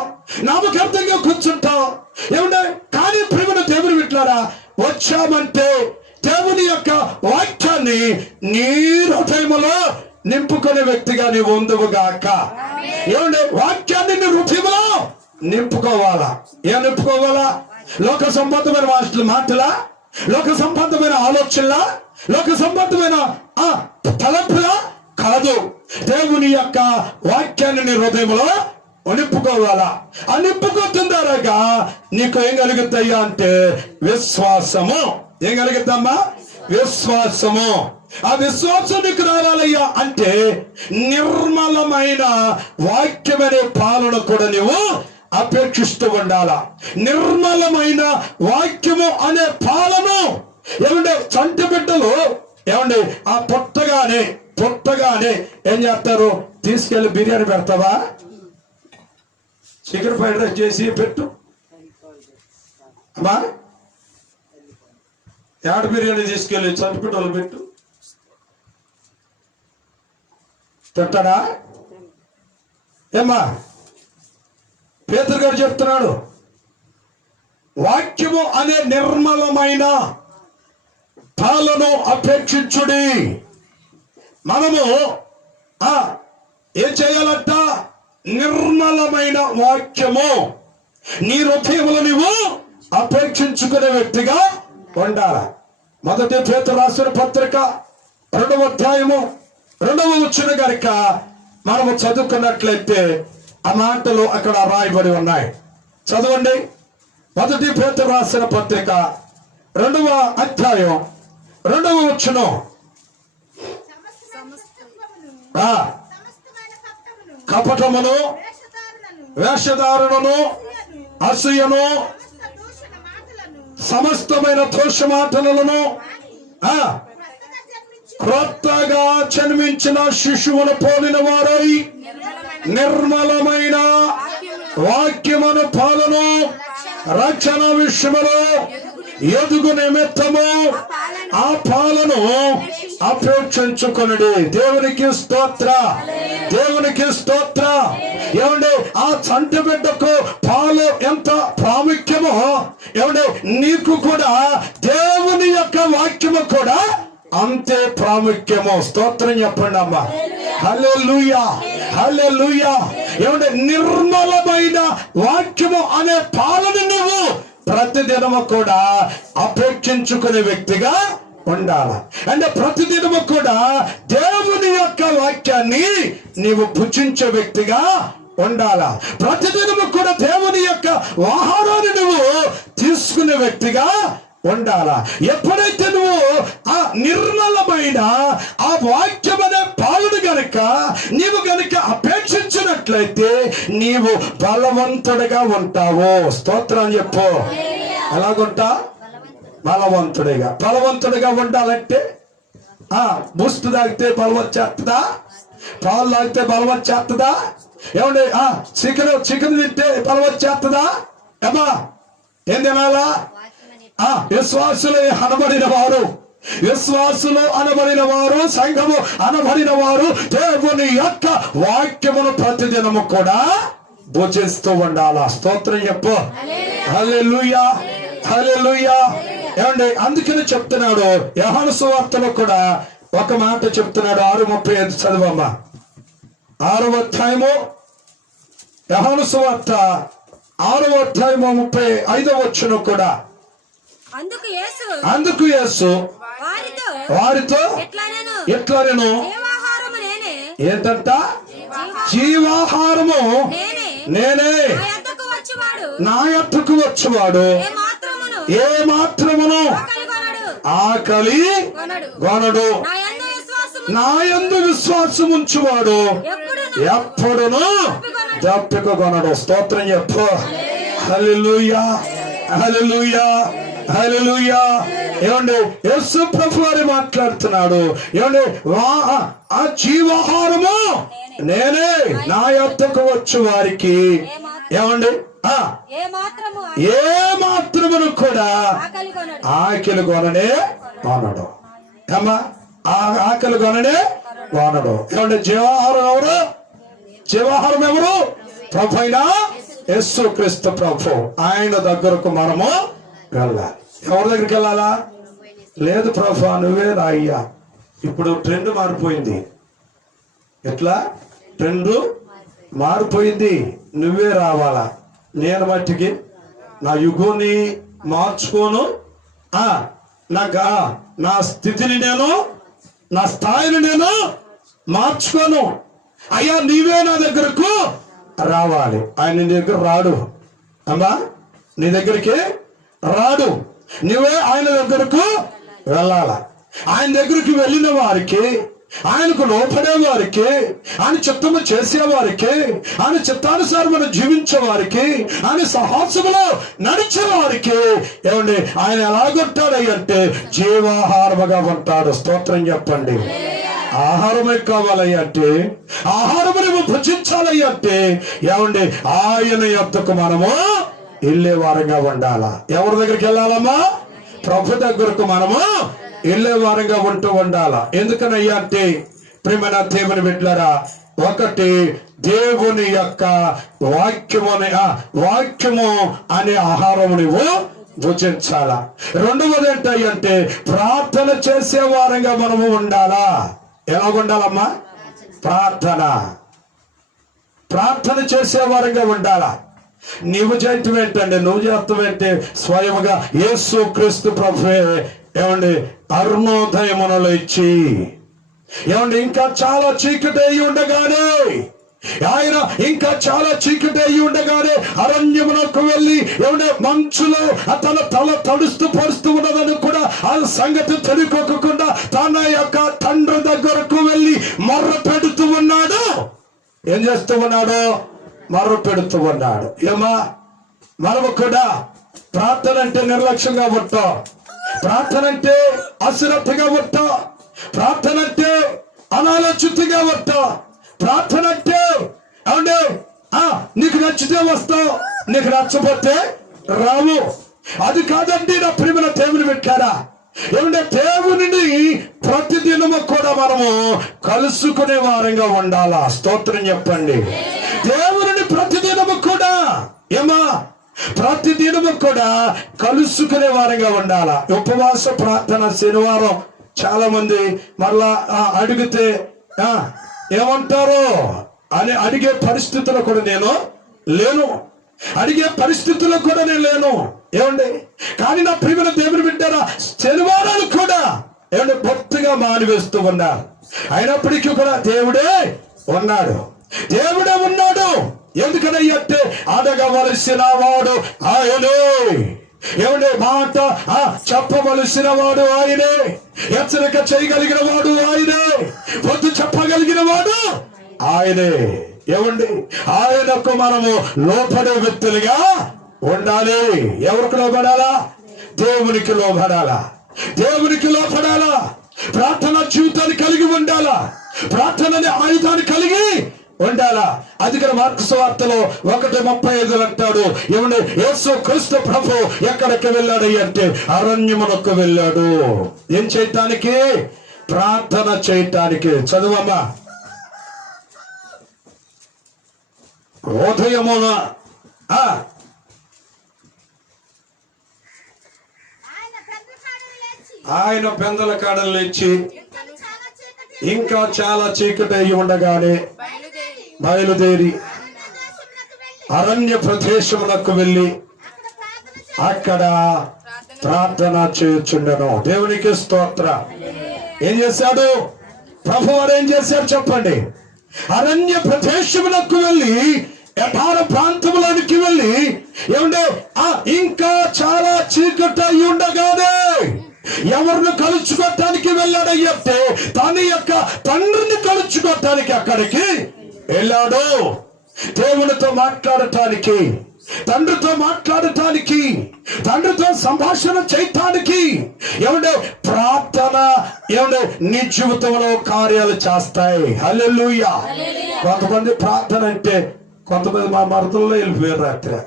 నామకార్థంగా కూర్చుంటావు. ఏమంటే కానీ ప్రేమను దేవుని విట్లారా, వచ్చామంటే దేవుని యొక్క వాక్యాన్ని నీ హృదయములో నింపుకునే వ్యక్తిగా నీవు ఉందువుగాక. ఏమంటే వాక్యాన్ని నీ హృదయములో నింపుకోవాలా. ఏం నింపుకోవాలా? లోక సంబంధమైన మాటలా, లోక సంబంధమైన ఆలోచనలా, లోక సంబంధమైన తలంపులా కాదు. దేవుని యొక్క వాక్యాన్ని నీ హృదయంలో నింపుకోవాలా. ఆ నింపుకుంటుందారగా నీకు ఏం కలుగుతాయా అంటే విశ్వాసము. ఏం కలుగుతామ్మా? విశ్వాసము. ఆ విశ్వాసం నీకు రావాలయ్యా అంటే నిర్మలమైన వాక్యమనే పాలన కూడా నువ్వు అపేక్షిస్తూ ఉండాలా. నిర్మలమైన వాక్యము అనే పాలన. ఏమంటే చంటి బిడ్డలు ఏమండి ఆ పుట్టగానే ఏం చేస్తారు? తీసుకెళ్లి బిర్యానీ పెడతావా? చికెన్ ఫ్రైడ్ రైస్ చేసి పెట్టు అమ్మా. యాడ్ బిర్యానీ తీసుకెళ్ళి చంటి బిడ్డలు పెట్టు, తింటాడా? ఏమ్మా, పేతురు గారు చెప్తున్నాడు, వాక్యము అనే నిర్మలమైన పాలను అపేక్షించుడి. మనము ఏం చేయాలంట? నిర్మలమైన వాక్యము నీ హృదయములో నువ్వు అపేక్షించుకునే వ్యక్తిగా ఉండాల. మొదటి పేతురు రాసిన పత్రిక 2వ అధ్యాయము 2వ వచనం గనుక మనము చదువుకున్నట్లయితే ఆ మాటలు అక్కడ రాయబడి ఉన్నాయి. చదవండి. మొదటి పేతురు రాసిన పత్రిక 2వ అధ్యాయం 2వ వచనం. కపటమును, వేషధారణను, అసూయను, సమస్తమైన దోష మాటలను క్రొత్తగా జన్మించిన శిశువును పోలిన వారై నిర్మలమైన వాక్యమును పాలన రక్షణ విషయములో ఎదుగు నిమిత్తము ఆ పాలను అపేక్షించుకొనుడి. దేవునికి స్తోత్ర, దేవునికి స్తోత్ర. ఏమంటే ఆ చంటి బిడ్డకు పాలు ఎంత ప్రాముఖ్యమో ఏమంటే నీకు కూడా దేవుని యొక్క వాక్యము కూడా అంతే ప్రాముఖ్యము. స్తోత్రం చెప్పండి అమ్మా. హల్లెలూయా, హల్లెలూయా. ఏమంటే నిర్మలమైన వాక్యము అనే పాలన నువ్వు ప్రతిదినము కూడా అపేక్షించుకునే వ్యక్తిగా ఉండాలి. అంటే ప్రతిదినము కూడా దేవుని యొక్క వాక్యాన్ని నీవు భుజించే వ్యక్తిగా ఉండాలా. ప్రతిదినము కూడా దేవుని యొక్క ఆహారాన్ని నువ్వు తీసుకునే వ్యక్తిగా ఉండాలా. ఎప్పుడైతే నువ్వు ఆ నిర్మలమైన ఆ వాక్యం అనే పాలన గనుక నీవు గనుక అపేక్షించినట్లయితే నీవు బలవంతుడిగా ఉంటావు. స్తోత్రం చెప్పు. ఎలాగుంటా? బలవంతుడిగా ఉండాలంటే బూస్ట్ తాగితే బలం వచ్చేస్తుందా? పాలు తాగితే బలం వచ్చేస్తుందా? ఏమండి చికెన్ తింటే బలం వచ్చేస్తుందా? ఏమా ఏం తినాలా? విశ్వాసులు అనబడిన వారు సంఘము అనబడిన వారు దేవుని యొక్క వాక్యమును ప్రతిదినము కూడా భుజిస్తూ ఉండాలా. స్తోత్రం చెప్పు. హల్లెలూయా, హల్లెలూయా. ఏమండి, అందుకని చెప్తున్నాడు యోహాను సువార్తలో కూడా ఒక మాట చెప్తున్నాడు. 6:35 చదవమ్మా. 6వ అధ్యాయము యోహాను సువార్త 6వ అధ్యాయము 35వ వచనం కూడా. అందుకు యేసు వారితో ఎట్లా నేను ఏంటంట? జీవాహారము నేనే, నా యొద్దకు వచ్చేవాడు ఏ మాత్రమును ఆకలి కొనడు, నా యందు విశ్వాసం ఉంచువాడు ఎప్పుడును దప్పిక కొనడు. స్తోత్రం చెప్పు. హల్లెలూయా, హల్లెలూయా, హల్లెలూయా. ఏమండి, యేసు ప్రభు వారు మాట్లాడుతున్నాడు. ఏమండి, ఆ జీవాహారము నేనే, నా యొద్దకు వచ్చు వారికి ఏమండి ఏ మాత్రమును కూడా ఆకలి కొననే కొనడు. ఏమా, ఆకలి కొననే కొనడు. ఏమంటే జీవాహారం ఎవరు? జీవాహారం ఎవరు? ప్రభు అయిన యేసు క్రీస్తు ప్రభు. ఆయన దగ్గరకు మనము వెళ్ళాలి. ఎవరి దగ్గరికి వెళ్ళాలా? లేదు ప్రభు నువ్వే రాయ్యా. ఇప్పుడు ట్రెండ్ మారిపోయింది. ఎట్లా ట్రెండ్ మారిపోయింది? నువ్వే రావాలా. నేను మట్టికి నా యుగాన్ని మార్చుకోను, నా స్థితిని నేను, నా స్థాయిని నేను మార్చుకోను. అయ్యా నీవే నా దగ్గరకు రావాలి. ఆయన నీ దగ్గర రాడు అమ్మా, నీ దగ్గరికి రాడు. నువ్వే ఆయన దగ్గరకు వెళ్ళాల. ఆయన దగ్గరికి వెళ్ళిన వారికి, ఆయనకు లోపడే వారికి, ఆయన చిత్తము చేసేవారికి, ఆయన చిత్తానుసారమును జీవించే వారికి, ఆయన సాహసములో నడిచే వారికి ఏమండి ఆయన ఎలాగొంటాడంటే జీవాహారముగా ఉంటాడు. స్తోత్రం చెప్పండి. ఆహారమే కావాలంటే, ఆహారము భుజించాలంటే ఏమండి ఆయన యొద్దకు మనము వెళ్ళే వారంగా ఉండాలా. ఎవరి దగ్గరికి వెళ్ళాలమ్మా? ప్రభు దగ్గరకు మనము వెళ్ళే వారంగా ఉంటూ ఉండాలా. ఎందుకనయ్యా అంటే ప్రియమైన దేవుని బిడ్డలారా, ఒకటి దేవుని యొక్క వాక్యము అనే ఆహారము నువ్వు భుజించాలా. రెండవది ఏంటంటే ప్రార్థన చేసే వారంగా మనము ఉండాలా. ఎలాగుండాలమ్మా? ప్రార్థన చేసే వారంగా ఉండాలా. నువ్వు చేయటం ఏంటండి? నువ్వు చేస్తాం ఏంటి? స్వయముగా యేసు క్రీస్తు ప్రభువే ఏమండి అరుణోదయమునలో ఇచ్చి ఏమండి ఇంకా చాలా చీకటి అయి ఉండగానే, ఆయన ఇంకా చాలా చీకటి అయి ఉండగానే అరణ్యమునకు వెళ్ళి ఏమంటే మంచులో తన తల తడుస్తూ పరుస్తూ ఉన్నదని కూడా ఆ సంగతి తెలుసుకోకుండా తన యొక్క తండ్రి దగ్గరకు వెళ్ళి మొర్ర పెడుతూ ఉన్నాడు. ఏం చేస్తూ ఉన్నాడు? మొర్ర పెడుతూ ఉన్నాడు. ఏమా, మనము కూడా ప్రార్థన అంటే నిర్లక్ష్యంగా ఉంటాం, ప్రార్థన అంటే అశ్రద్ధగా ఉంటాం, ప్రార్థన అంటే అనాలోచితంగా ఉంటాం, ప్రార్థన అంటే అవును నీకు నచ్చితే వస్తావు, నీకు నచ్చపోతే రావు. అది కాదండి నా ప్రియమైన దేవుని పెట్టారా. ఏమంటే దేవుని ప్రతిదినము కూడా మనము కలుసుకునే వారంగా ఉండాలా. స్తోత్రం చెప్పండి. దేవుని ప్రతిదినము కూడా ప్రతిదినము కూడా కలుసుకునే వారంగా ఉండాలా. ఉపవాస ప్రార్థన శనివారం చాలా మంది మళ్ళా అడిగితే ఏమంటారో అని అడిగే పరిస్థితుల్లో కూడా నేను లేను, అడిగే పరిస్థితుల్లో కూడా నేను లేను. ఏమండి, కానీ నా ప్రియమైన దేవుని బిడ్డారా, శనివారాలు కూడా ఏమంటే భక్తిగా మానివేస్తూ ఉన్నారు. అయినప్పటికీ కూడా దేవుడే ఉన్నాడు, దేవుడే ఉన్నాడు. ఎందుకనంటే అడగవలసిన వాడు ఆయనే, ఏమంటే మాట చెప్పవలసిన వాడు ఆయనే, హెచ్చరిక చేయగలిగిన వాడు ఆయనే, పొద్దు చెప్పగలిగిన వాడు ఆయనే. ఏమండి, ఆయనకు మనము లోపడే వ్యక్తులుగా ఉండాలి. ఎవరికి లోపడాలా? దేవునికి లోపడాలా, దేవునికి లోపడాలా. ప్రార్థన జీవితాన్ని కలిగి ఉండాలా, ప్రార్థనని ఆయుధాన్ని కలిగి ఉండాలా. అందుకని మార్కు సువార్తలో 1:35 అంటాడు, ఏమంటే యేసు క్రీస్తు ప్రభు ఎక్కడికి వెళ్ళాడు అంటే అరణ్యమునకు వెళ్ళాడు. ఏం చేయటానికి? ప్రార్థన చేయటానికి. చదువమ్మా. ఉదయమున ఆయన పెందల కాడలు లేచి ఇంకా చాలా చీకటి అయి ఉండగానే బయలుదేరి అరణ్య ప్రదేశములకు వెళ్ళి అక్కడ ప్రార్థన చేయుచుండెను. దేవునికి స్తోత్ర. ఏం చేశాడు ప్రభువారు? ఏం చేశారు చెప్పండి? అరణ్య ప్రదేశములకు వెళ్ళి ఎడార ప్రాంతములోనికి వెళ్ళి ఏమంటే ఇంకా చాలా చీకటి అయి ఉండగానే ఎవరిని కలుసుకోవటానికి వెళ్ళాడయ్యే తన యొక్క తండ్రిని కలుసుకోవటానికి అక్కడికి వెళ్ళాడు. దేవునితో మాట్లాడటానికి, తండ్రితో మాట్లాడటానికి, తండ్రితో సంభాషణ చేయటానికి. ఏమంటే ప్రార్థన ఏమంటే నీ జీవితంలో కార్యాలు చేస్తాయి. హల్లెలూయా. కొంతమంది ప్రార్థన అంటే కొంతమంది మా మరదల్లో వెళ్ళిపోయారు రాత్రి.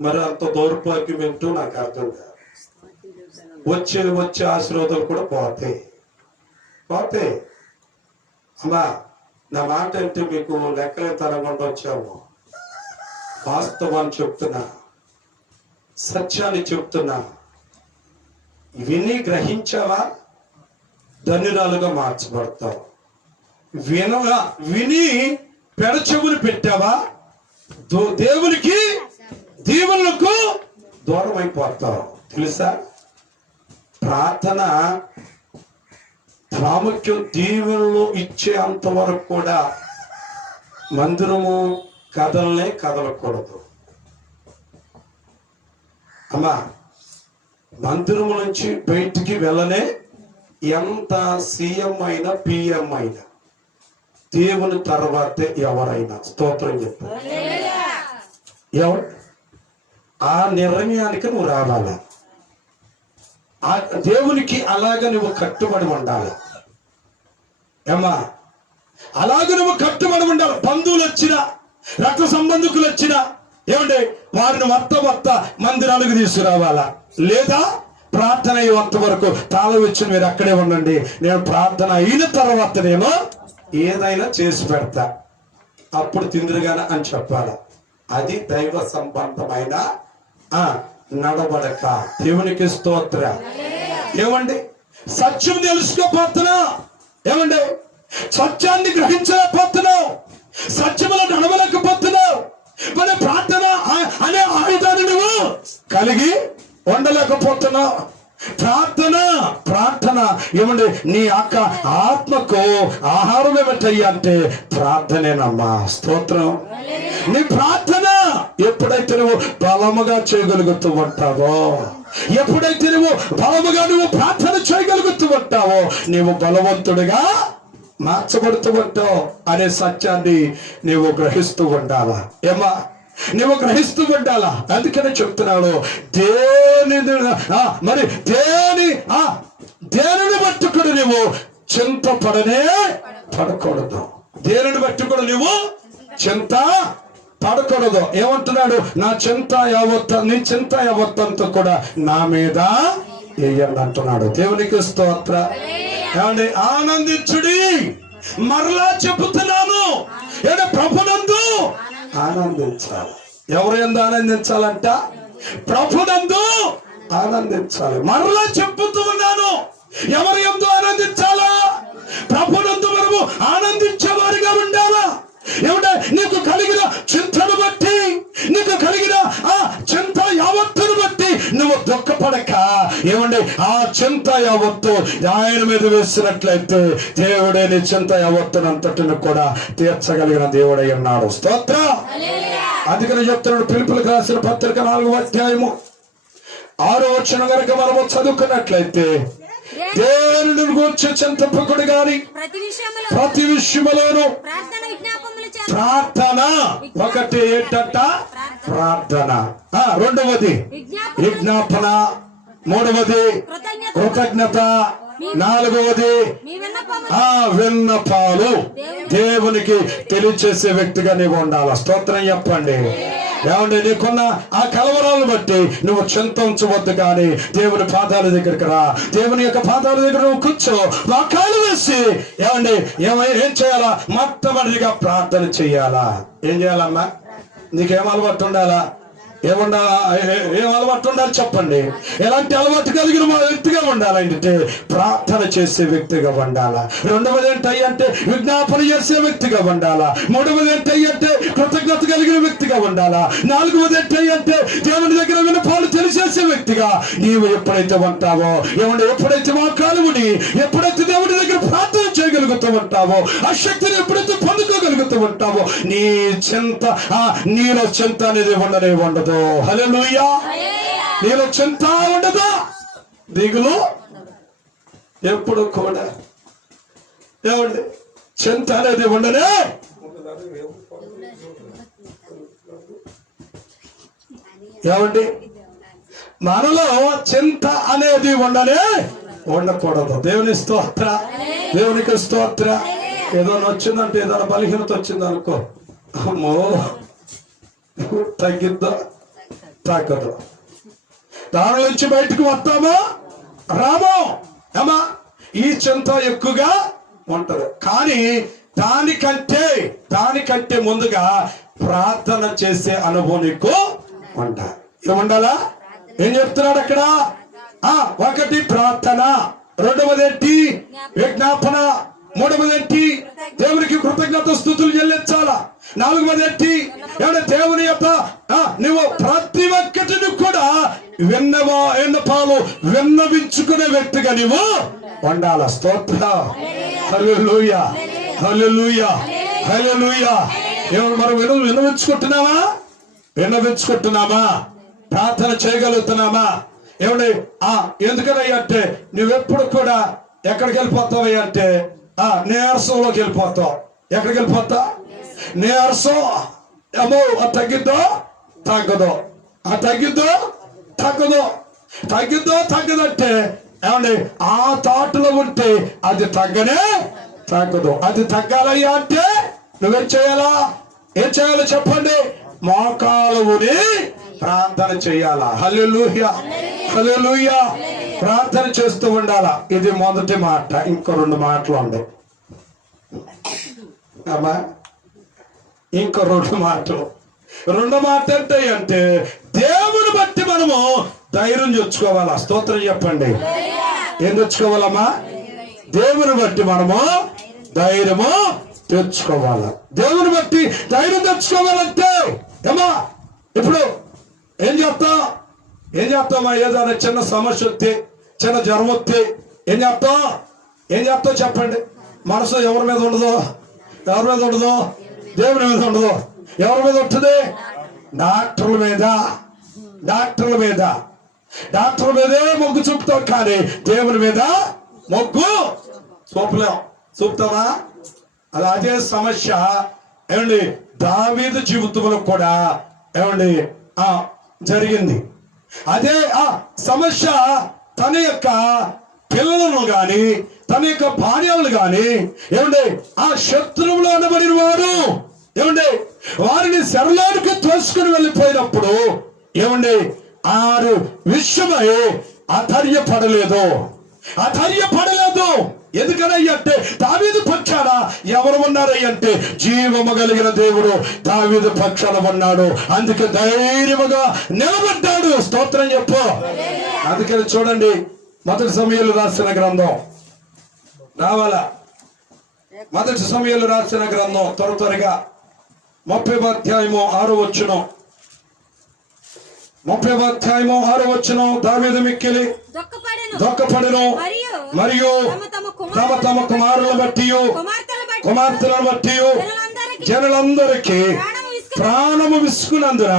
మరి అంత దౌర్భాగ్యం ఏంటో నాకు అర్థం కాదు. వచ్చే ఆశీర్వాదాలు కూడా పోతాయి. అమ్మా, నా మాట అంటే మీకు లెక్కలే తరగకుండా వచ్చాము. వాస్తవాన్ని చెప్తున్నా, సత్యాన్ని చెప్తున్నా. విని గ్రహించావా ధన్యురాలుగా మార్చబడతావు. విని పెడచెవులు పెట్టావా దేవునికి దీవెనలకు దూరం అయిపోతావు. తెలుసా? ప్రార్థన ప్రాముఖ్యం. దీవెనలు ఇచ్చే అంతవరకు కూడా మందిరము కదలకూడదు. అమ్మా, మందిరము నుంచి బయటికి వెళ్ళనే ఎంత సీఎం అయినా పిఎం అయినా దేవుని తర్వాతే ఎవరైనా స్తోత్రం చెప్పారు. ఆ నిర్ణయానికి నువ్వు రావాలా? ఆ దేవునికి అలాగ నువ్వు కట్టుబడి ఉండాలి. ఏమ్మా, అలాగ నువ్వు కట్టుబడి ఉండాలి. బంధువులు వచ్చినా, రక్త సంబంధికులు వచ్చినా ఏమంటే వారిని మొత్తం మందిరాలకు తీసుకురావాలా? లేదా ప్రార్థన అయ్యేంత వరకు తాళం ఇచ్చి మీరు అక్కడే ఉండండి, నేను ప్రార్థన అయిన తర్వాత నేను ఏదైనా చేసి పెడతా, అప్పుడు తిందిరుగానే అని చెప్పాలి. అది దైవ సంబంధమైన నడబడక. దేవునికి స్తోత్ర. ఏమండి, సత్యం తెలుసుకోపోతున్నావు. ఏమండి, సత్యాన్ని గ్రహించలేకపోతున్నావు, సత్యములో నడవలేకపోతున్నావు. మరి ప్రార్థన అనే ఆయుధాన్ని నువ్వు కలిగి ఉండలేకపోతున్నావు. ప్రార్థన ఏమండి, నీ యొక్క ఆత్మకు ఆహారం ఏమిటయ్యా అంటే ప్రార్థనేనమ్మా. స్తోత్రం. నీ ప్రార్థన ఎప్పుడైతే నువ్వు బలముగా చేయగలుగుతూ ఉంటావో, ఎప్పుడైతే నువ్వు బలముగా నువ్వు ప్రార్థన చేయగలుగుతూ ఉంటావో, నీవు బలవంతుడిగా మార్చబడుతూ ఉంటావు అనే సత్యాన్ని నీవు గ్రహిస్తూ ఉండాలా. ఏమా, నువ్వు గ్రహిస్తూ ఉండాలా. అందుకనే చెప్తున్నాడు, మరి దేనిని పట్టుకుని నువ్వు చింతపడనే పడకూడదు. దేనిని పట్టుకుని నువ్వు చింత పడకూడదు. ఏమంటున్నాడు? నా చింత యావత్తు, నీ చింత యావత్తంతా కూడా నా మీద వేయండి అంటున్నాడు. దేవునికి స్తోత్ర. ఏమండి, ఆనందించుడి. మరలా చెబుతున్నాను, ప్రభునందు ఆనందించాలి. ఎవరు ఎందు ఆనందించాలంట? ప్రభునందు ఆనందించాలి. మరలా చెప్పుతూ ఉన్నాను, ఎవరు ఎందు ఆనందించాలా? ప్రభునందు మనము ఆనందించేవారిగా ఉండాలా. ఏమంటే నీకు కలిగిన చింతను బట్టి, నీకు కలిగిన ఆ చింత యావత్తును బట్టి నువ్వు దుఃఖపడక, ఏమండి ఆ చింత యావత్తు ఆయన మీద వేసినట్లయితే దేవుడే నీ చింత యావత్తునంతటిని కూడా తీర్చగలిగిన దేవుడై ఉన్నాడు. స్తోత్ర. అందుకని చెప్తున్నాడు, పిలుపులకు రాసిన పత్రిక 4వ అధ్యాయము 6వ వచనం కనుక మనము చదువుకున్నట్లయితే, దేవుని గురించి చింతపకుడు గాని ప్రతి విషయములోను ప్రార్థన. ఒకటి ఏంటంట? ప్రార్థన. రెండవది విజ్ఞాపన. మూడవది కృతజ్ఞత. నాలుగవది విన్నపాలు. దేవునికి తెలియచేసే వ్యక్తిగా నీవు ఉండాలి. స్తోత్రం చెప్పండి. ఏమండి నీకున్న ఆ కలవరాలను బట్టి నువ్వు చింత ఉంచవద్దు, కానీ దేవుని పాదాల దగ్గరికి రా. దేవుని యొక్క పాదాల దగ్గర నువ్వు కూర్చో, వాకాలు వేసి ఏమండి ఏం చేయాలా? మొట్టమొదటిగా ప్రార్థన చెయ్యాలా. ఏం చేయాలమ్మా? నీకేం అలవాటు ఉండాలా? ఏం అలవాటు ఉండాలి చెప్పండి? ఎలాంటి అలవాటు కలిగిన వ్యక్తిగా ఉండాలంటే ప్రార్థన చేసే వ్యక్తిగా ఉండాలా. రెండవది ఏంటంటే విజ్ఞాపన చేసే వ్యక్తిగా ఉండాలా. మూడవది ఏంటంటే కృతజ్ఞత కలిగిన వ్యక్తిగా ఉండాలా. నాలుగవది ఏంటంటే దేవుని దగ్గర విన్నపాలు తెలిసేసే వ్యక్తిగా నీవు ఎప్పుడైతే ఉంటావో, ఎప్పుడైతే వాకాలుని, ఎప్పుడైతే దేవుని దగ్గర ప్రార్థన చేయగలుగుతూ ఉంటావో, ఆ శక్తిని ఎప్పుడైతే పొందుకోగలుగుతూ ఉంటావో, నీలో చింత అనేది ఉండదు. హల్లెలూయా. నీలో చింత ఉండదు, దిగులు ఎప్పుడు కూడా ఏమండి చింత అనేది ఉండనే. ఏమండి మనలో చింత అనేది ఉండకూడదు. దేవుని స్తోత్ర, దేవునికి స్తోత్ర. ఏదో వచ్చిందంటే, ఏదైనా బలహీనత వచ్చిందనుకో, అమ్మో తగ్గిద్దో తాకదు, దాని నుంచి బయటకు వస్తామో రామో ఏమా, ఈ చింత ఎక్కువగా ఉంటది. కానీ దానికంటే ముందుగా ప్రార్థన చేసే అనుభవం నీకు ఉండాలి. ఏముండాలా? ఏం చెప్తున్నాడు అక్కడ? ఒకటి ప్రార్థన, రెండవదేంటి విజ్ఞాపన, మూడవదేంటి దేవునికి కృతజ్ఞత స్తుతులు చెల్లించాలా, నాలుగవదేంటి దేవుని యొక్క నువ్వు ప్రతి ఒక్కటిని కూడా విన్నపాలు విన్నవించుకునే వ్యక్తిగా నువ్వు ఉండాలా. స్తోత్రం. హల్లెలూయా, హల్లెలూయా, హల్లెలూయా. మనం విన్నవించుకుంటున్నామా? ప్రార్థన చేయగలుగుతున్నామా? ఎందుకనయ్యా అంటే నువ్వెప్పుడు కూడా ఎక్కడికి వెళ్ళిపోతావయ్యా అంటే నీరసంలోకి వెళ్ళిపోతావు. ఎక్కడికి వెళ్ళిపోతా? నీరసం. ఏమో తగ్గిద్దో తగ్గదో, తగ్గదంటే ఏమండి ఆ తాటులో ఉంటే అది తగ్గదు. అది తగ్గాలయ్యా అంటే నువ్వేం చేయాలా? ఏం చేయాలో చెప్పండి? మోకాలు ఊని ప్రార్థన చేయాలా. హల్లెలూయా, హల్లెలూయా. ప్రార్థన చేస్తూ ఉండాలా. ఇది మొదటి మాట. ఇంకో 2 మాటలు ఉన్నాయి అమ్మా. ఇంకో 2 మాటలు. 2 మాట అంటే దేవుని బట్టి మనము ధైర్యం తెచ్చుకోవాలా. స్తోత్రం చెప్పండి. ఏం తెచ్చుకోవాలమ్మా? దేవుని బట్టి మనము ధైర్యము తెచ్చుకోవాలా. దేవుని బట్టి ధైర్యం తెచ్చుకోవాలంటే ఏమా ఇప్పుడు ఏం చేస్తామా? ఏదైనా చిన్న సమస్య వస్తే, చిన్న జ్వరం వస్తే ఏం చేస్తావు చెప్పండి? మనసు ఎవరి మీద ఉండదు? దేవుని మీద ఉండదు. ఎవరి మీద ఉంటుంది? డాక్టర్ల మీదే మొగ్గు చూపుతాం, కానీ దేవుని మీద మొగ్గు చూపుతావా? అదే సమస్య ఏమండి దావీదు జీవితంలో కూడా ఏమండి జరిగింది. అదే సమస్య తన యొక్క పిల్లలను గాని, తన యొక్క భార్యలను గాని ఏమండి ఆ శత్రువులు అనబడిన వారు వారిని శరలోనికి తోసుకుని వెళ్ళిపోయినప్పుడు ఏమండి ఆరు విషయమై అధైర్యపడలేదు. ఎందుకనంటే దావీదు పక్షాన ఎవరు ఉన్నారంటే జీవము కలిగిన దేవుడు దావీదు పక్షాన ఉన్నాడు. అందుకే ధైర్యముగా నిలబడ్డాడు. స్తోత్రం చెప్పు. అందుకని చూడండి, మొదటి సమూయేలు రాసిన గ్రంథం రావాలా. మొదటి సమూయేలు రాసిన గ్రంథం త్వరగా 30వ అధ్యాయము 6వ వచనం. 30వ అధ్యాయము 6వ వచనం. దావీదు మిక్కిలి దుఃఖపడెను మరియు తమ కుమారులను బట్టి కుమార్తెలను బట్టి జనులందరికీ ప్రాణము విసుకునందున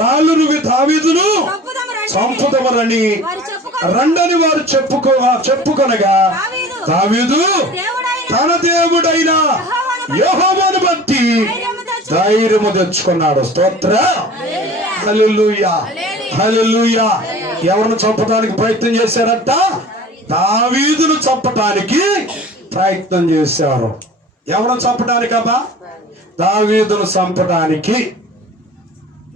రాళ్ళు రువి దావీదును చంపుదమరని రండని వారు చెప్పుకొనగా దావీదు తన దేవుడైన యెహోవాను బట్టి ధైర్యము తెచ్చుకున్నాడు. స్తోత్రం. హల్లెలూయా, హల్లెలూయా. ఎవరిని చంపడానికి ప్రయత్నం చేశారంట? దావీదును చంపడానికి ప్రయత్నం చేశారు. ఎవరిని చంపడానికి అబ్బా? దావీదును చంపడానికి.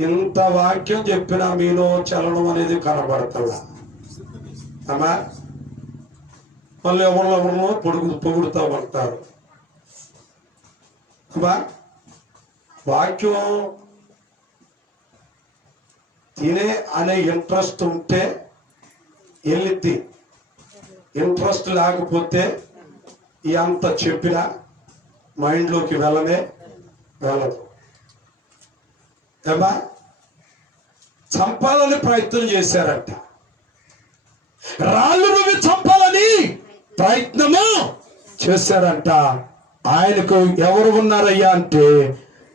ఇంత వాక్యం చెప్పినా మీలో చలనం అనేది కనబడతలా అమ్మా. మళ్ళీ ఎవరినో పొగుడుతూ ఉంటారు అమ్మా. వాక్యం తినే అనే ఇంట్రెస్ట్ ఉంటే వెళ్ళిద్ది, ఇంట్రెస్ట్ లేకపోతే ఎంత చెప్పినా మైండ్లోకి వెళ్ళదు ఏమా. చంపాలని ప్రయత్నం చేశారంట, రాళ్ళు నువ్వు చంపాలని ప్రయత్నము చేశారంట. ఆయనకు ఎవరు ఉన్నారయ్యా అంటే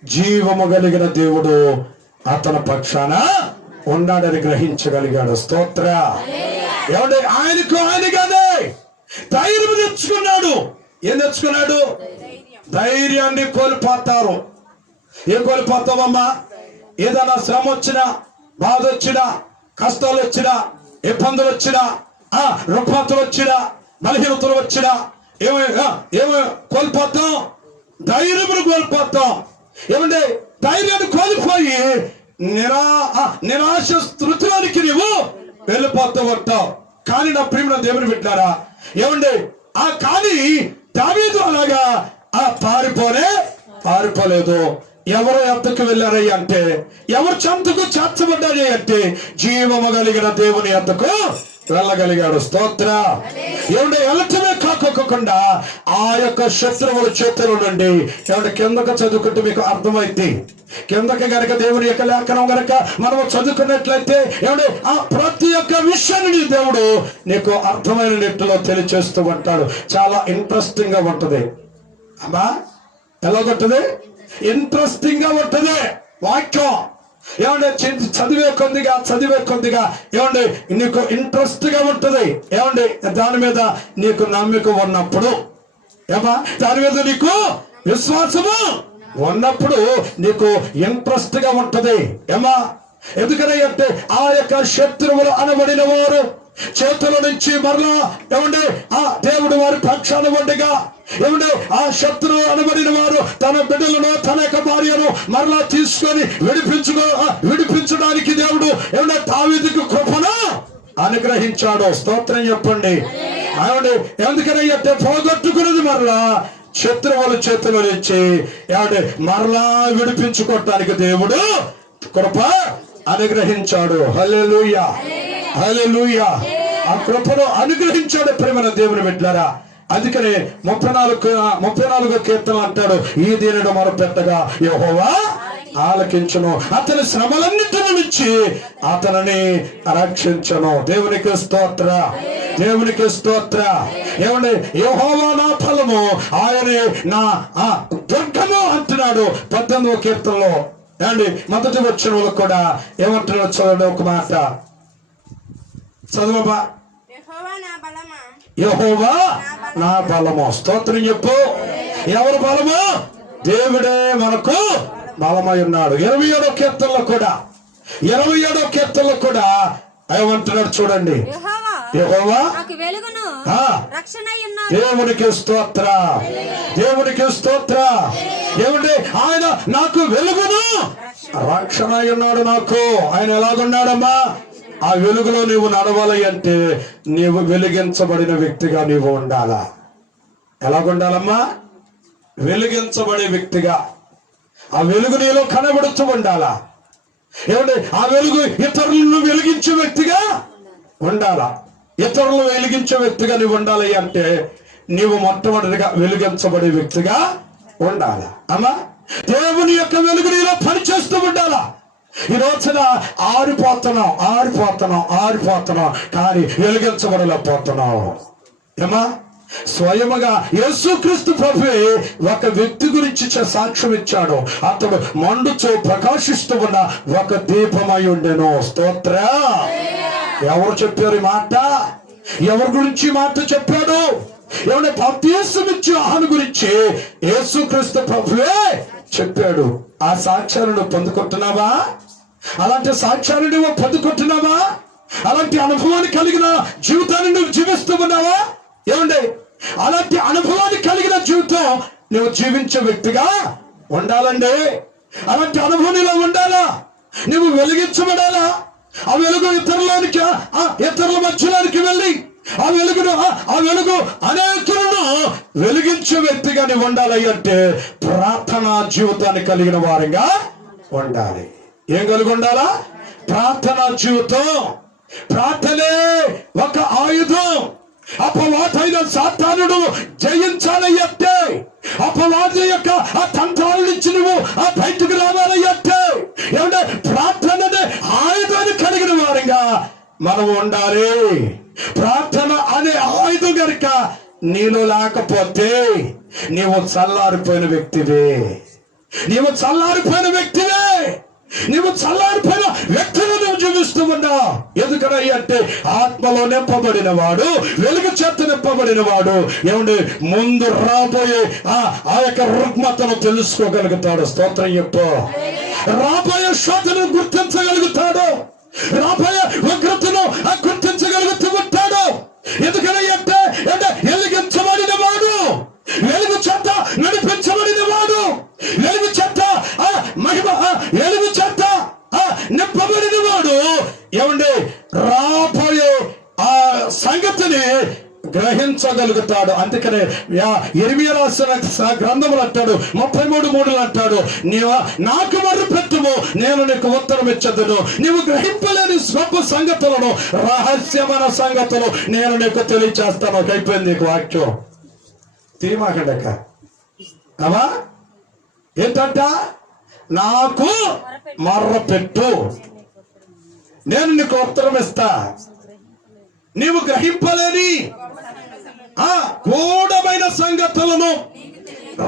జీవము కలిగిన దేవుడు అతని పక్షాన ఉన్నాడని గ్రహించగలిగాడు. స్తోత్ర. ఏమంటే ఆయనగానే ధైర్యం తెచ్చుకున్నాడు. ఏం తెచ్చుకున్నాడు? ధైర్యాన్ని కోల్పోతారు. ఏం కోల్పోతావమ్మా? ఏదైనా శ్రమ వచ్చినా, బాధ వచ్చినా, కష్టాలు వచ్చినా, ఇబ్బందులు వచ్చినా, రుగ్మతలు వచ్చినా, బలహీనతలు వచ్చినా ఏమో కోల్పోతాం? ధైర్యమును కోల్పోతాం. ఏమంటే ధైర్యాన్ని కోల్పోయి నిరాశ స్థృతిలోనికి నువ్వు వెళ్ళిపోతూ ఉంటావు. కానీ నా ప్రియమైన దేవుని బిడ్డారా, ఏమండి కానీ దావీదు అలాగా పారిపోలేదు. ఎవరు ఎద్దకు వెళ్ళారయ్య అంటే, ఎవరు చెంతకు చేర్చబడ్డారు అంటే జీవము కలిగిన దేవుని ఎద్దకు వెళ్ళగలిగాడు. స్తోత్ర. ఏమంటే వెళ్ళటమే కాకోకుండా ఆ యొక్క శత్రువుల చేతుల నుండి ఏమంటే కిందకు చదువుకుంటూ మీకు అర్థమైంది. కిందకి గనక దేవుని యొక్క లేఖనం గనక మనం చదువుకున్నట్లయితే ఏమంటే ఆ ప్రతి ఒక్క విషయాన్ని దేవుడు నీకు అర్థమైన నెట్టులో తెలియచేస్తూ ఉంటాడు. చాలా ఇంట్రెస్టింగ్ గా ఉంటది అమ్మా. ఎలాగుంటది? ఇంట్రెస్టింగ్ గా ఉంటది వాక్యం. ఏమంటే చదివే కొద్దిగా ఏమండి నీకు ఇంట్రెస్ట్ గా ఉంటది. ఏమండి దాని మీద నీకు నమ్మిక ఉన్నప్పుడు, ఏమా దాని మీద నీకు విశ్వాసము ఉన్నప్పుడు నీకు ఇంట్రెస్ట్ గా ఉంటది. ఏమా ఎందుకనంటే ఆ యొక్క శత్రువులు అనబడిన వారు చేతుల నుంచి మరలా ఏమండి ఆ దేవుడు వారి పక్షాన ఉండగా, ఏమంటే ఆ శత్రువు అనబడిన వారు తన బిడ్డలను, తన యొక్క భార్యను మరలా తీసుకొని విడిపించడానికి దేవుడు ఏమంటే దావీదుకు కృపను అనుగ్రహించాడు. స్తోత్రం చెప్పండి. ఏమండి ఎందుకనంటే పోగొట్టుకున్నది మరలా శత్రువుల చేతుల నుంచి ఏమంటే మరలా విడిపించుకోవటానికి దేవుడు కృప అనుగ్రహించాడు. హల్లెలూయా, హల్లెలూయా. ఆ కృపను అనుగ్రహించాడు ప్రేమన దేవుని బిడ్డలారా. అందుకనే 34వ కీర్తన అంటాడు, ఈ దీనుడు మొరపెట్టగా యెహోవా ఆలకించును, అతని శ్రమలన్నిటి నుంచి అతనిని రక్షించను. దేవునికి స్తోత్ర, దేవునికి స్తోత్ర. ఏమండి యెహోవా నా ఫలము, ఆయనే నా దుర్గము అంటున్నాడు 18వ కీర్తనలో. ఏమండి మొదటి వచనంలో కూడా ఏమంటున్నాడు చూడండి, ఒక మాట చదువబా. యెహోవా నా బలము. స్తోత్రం చెప్పు. ఎవరు బలము? దేవుడే మనకు బలమై ఉన్నాడు. 27వ కీర్తనలో కూడా ఏమంటున్నాడు చూడండి, యెహోవా దేవునికి స్తోత్ర, దేవునికి స్తోత్ర. ఏమంటే ఆయన నాకు వెలుగును రక్షణ ఉన్నాడు. నాకు ఆయన ఎలాగున్నాడమ్మా? ఆ వెలుగులో నీవు నడవాలి అంటే నీవు వెలిగించబడిన వ్యక్తిగా నీవు ఉండాలా. ఎలాగుండాలమ్మా? వెలిగించబడే వ్యక్తిగా. ఆ వెలుగు నీలో కనబడుతూ ఉండాలా. ఏమంటే ఆ వెలుగు ఇతరులను వెలిగించే వ్యక్తిగా ఉండాలా. ఇతరులను వెలిగించే వ్యక్తిగా నువ్వు ఉండాలి అంటే నీవు మొట్టమొదటిగా వెలిగించబడే వ్యక్తిగా ఉండాలా. అమ్మా దేవుని యొక్క వెలుగు నీలో పనిచేస్తూ ఉండాలా. ఈ రోజున ఆరిపోతున్నాం కానీ వెలిగించబడలేకపోతున్నాం. ఏమా స్వయముగా యేసుక్రీస్తు ప్రభువే ఒక వ్యక్తి గురించి సాక్ష్యం ఇచ్చాడు. అతడు మండుచో ప్రకాశిస్తూ ఉన్న ఒక దీపమై ఉండెను. స్తోత్ర. ఎవరు చెప్పారు ఈ మాట? ఎవరి గురించి మాట చెప్పాడు? ఏమంటే బాప్తిస్మమిచ్చే యోహాను గురించి యేసుక్రీస్తు ప్రభువే చెప్పాడు. ఆ సాక్ష్యాలను పొందుకుంటున్నావా? అలాంటి సాక్ష్యాలు నువ్వు పొందుకుంటున్నావా? అలాంటి అనుభవాన్ని కలిగిన జీవితాన్ని నువ్వు జీవిస్తూ ఉన్నావా? ఏమండి అలాంటి అనుభవాన్ని కలిగిన జీవితం నువ్వు జీవించే వ్యక్తిగా ఉండాలండి. అలాంటి అనుభవంలో ఉండాలా. నువ్వు వెలిగించబడాలా. ఆ వెలుగు ఇతరులకి, ఇతరుల మధ్యలోనికి వెళ్ళి ఆ వెలుగు అనేకులను వెలిగించే వ్యక్తిగా నీవు ఉండాలి అంటే ప్రార్థనా జీవితాన్ని కలిగిన వారిగా ఉండాలి. ఏం కలిగి ఉండాలా? ప్రార్థనా జీవితం. ప్రార్థనే ఒక ఆయుధం. అపవాదైన సాతానుడు జయించాలయ్యే, అపవాది యొక్క ఆ తంత్రాల నుంచి నువ్వు బయటకు రావాలయ్యే. ఏమంటే ప్రార్థననే ఆయుధాన్ని కలిగిన వారిగా మనం ఉండాలి. ప్రార్థన అనే ఆయుధం కనుక నీలో లేకపోతే నీవు చల్లారిపోయిన వ్యక్తివే. నీవు చల్లారిపోయిన వ్యక్తివే. నీవు చల్లారిపోయిన వ్యక్తిని నువ్వు జీవిస్తూ ఉన్నావు. ఎందుకని అంటే ఆత్మలో నింపబడిన వాడు, వెలుగు చేత నింపబడిన వాడు ఏమండి ముందు రాబోయే ఆ యొక్క రుగ్మతను తెలుసుకోగలుగుతాడు. స్తోత్రం చెప్పు. రాబోయే శోధను గుర్తించగలుగుతాడు. రాబోయే ఉగ్రతను గుర్తించగలుగుతూ ఉంటాడు. ఎందుకని అంటే వెలిగించబడిన వాడు, వెలుగు చేత నడిపించబడిన వాడు, వెలుగు చేత మహిమ, వెలుగు చేత నింపబడిన వాడు ఏమండి రాబోయే ఆ సంగతిని గ్రహించగలుగుతాడు. అందుకనే ఇర్మియా రాసిన గ్రంథములు అంటాడు 33:3 అంటాడు, నీవు నాకు మొర్ర పెట్టుము, నేను నీకు ఉత్తరం ఇచ్చేదను. నీవు గ్రహింపలేని స్వల్ప సంగతులను, రహస్యమైన సంగతులు నేను నీకు తెలియచేస్తాను. అయిపోయింది నీకు వాక్యం. తీమాకండక అవా ఏంటంట? నాకు మొర్ర పెట్టు, నేను నీకు ఉత్తరం ఇస్తా. నీవు గ్రహింపలేని గూఢమైన సంగతులను,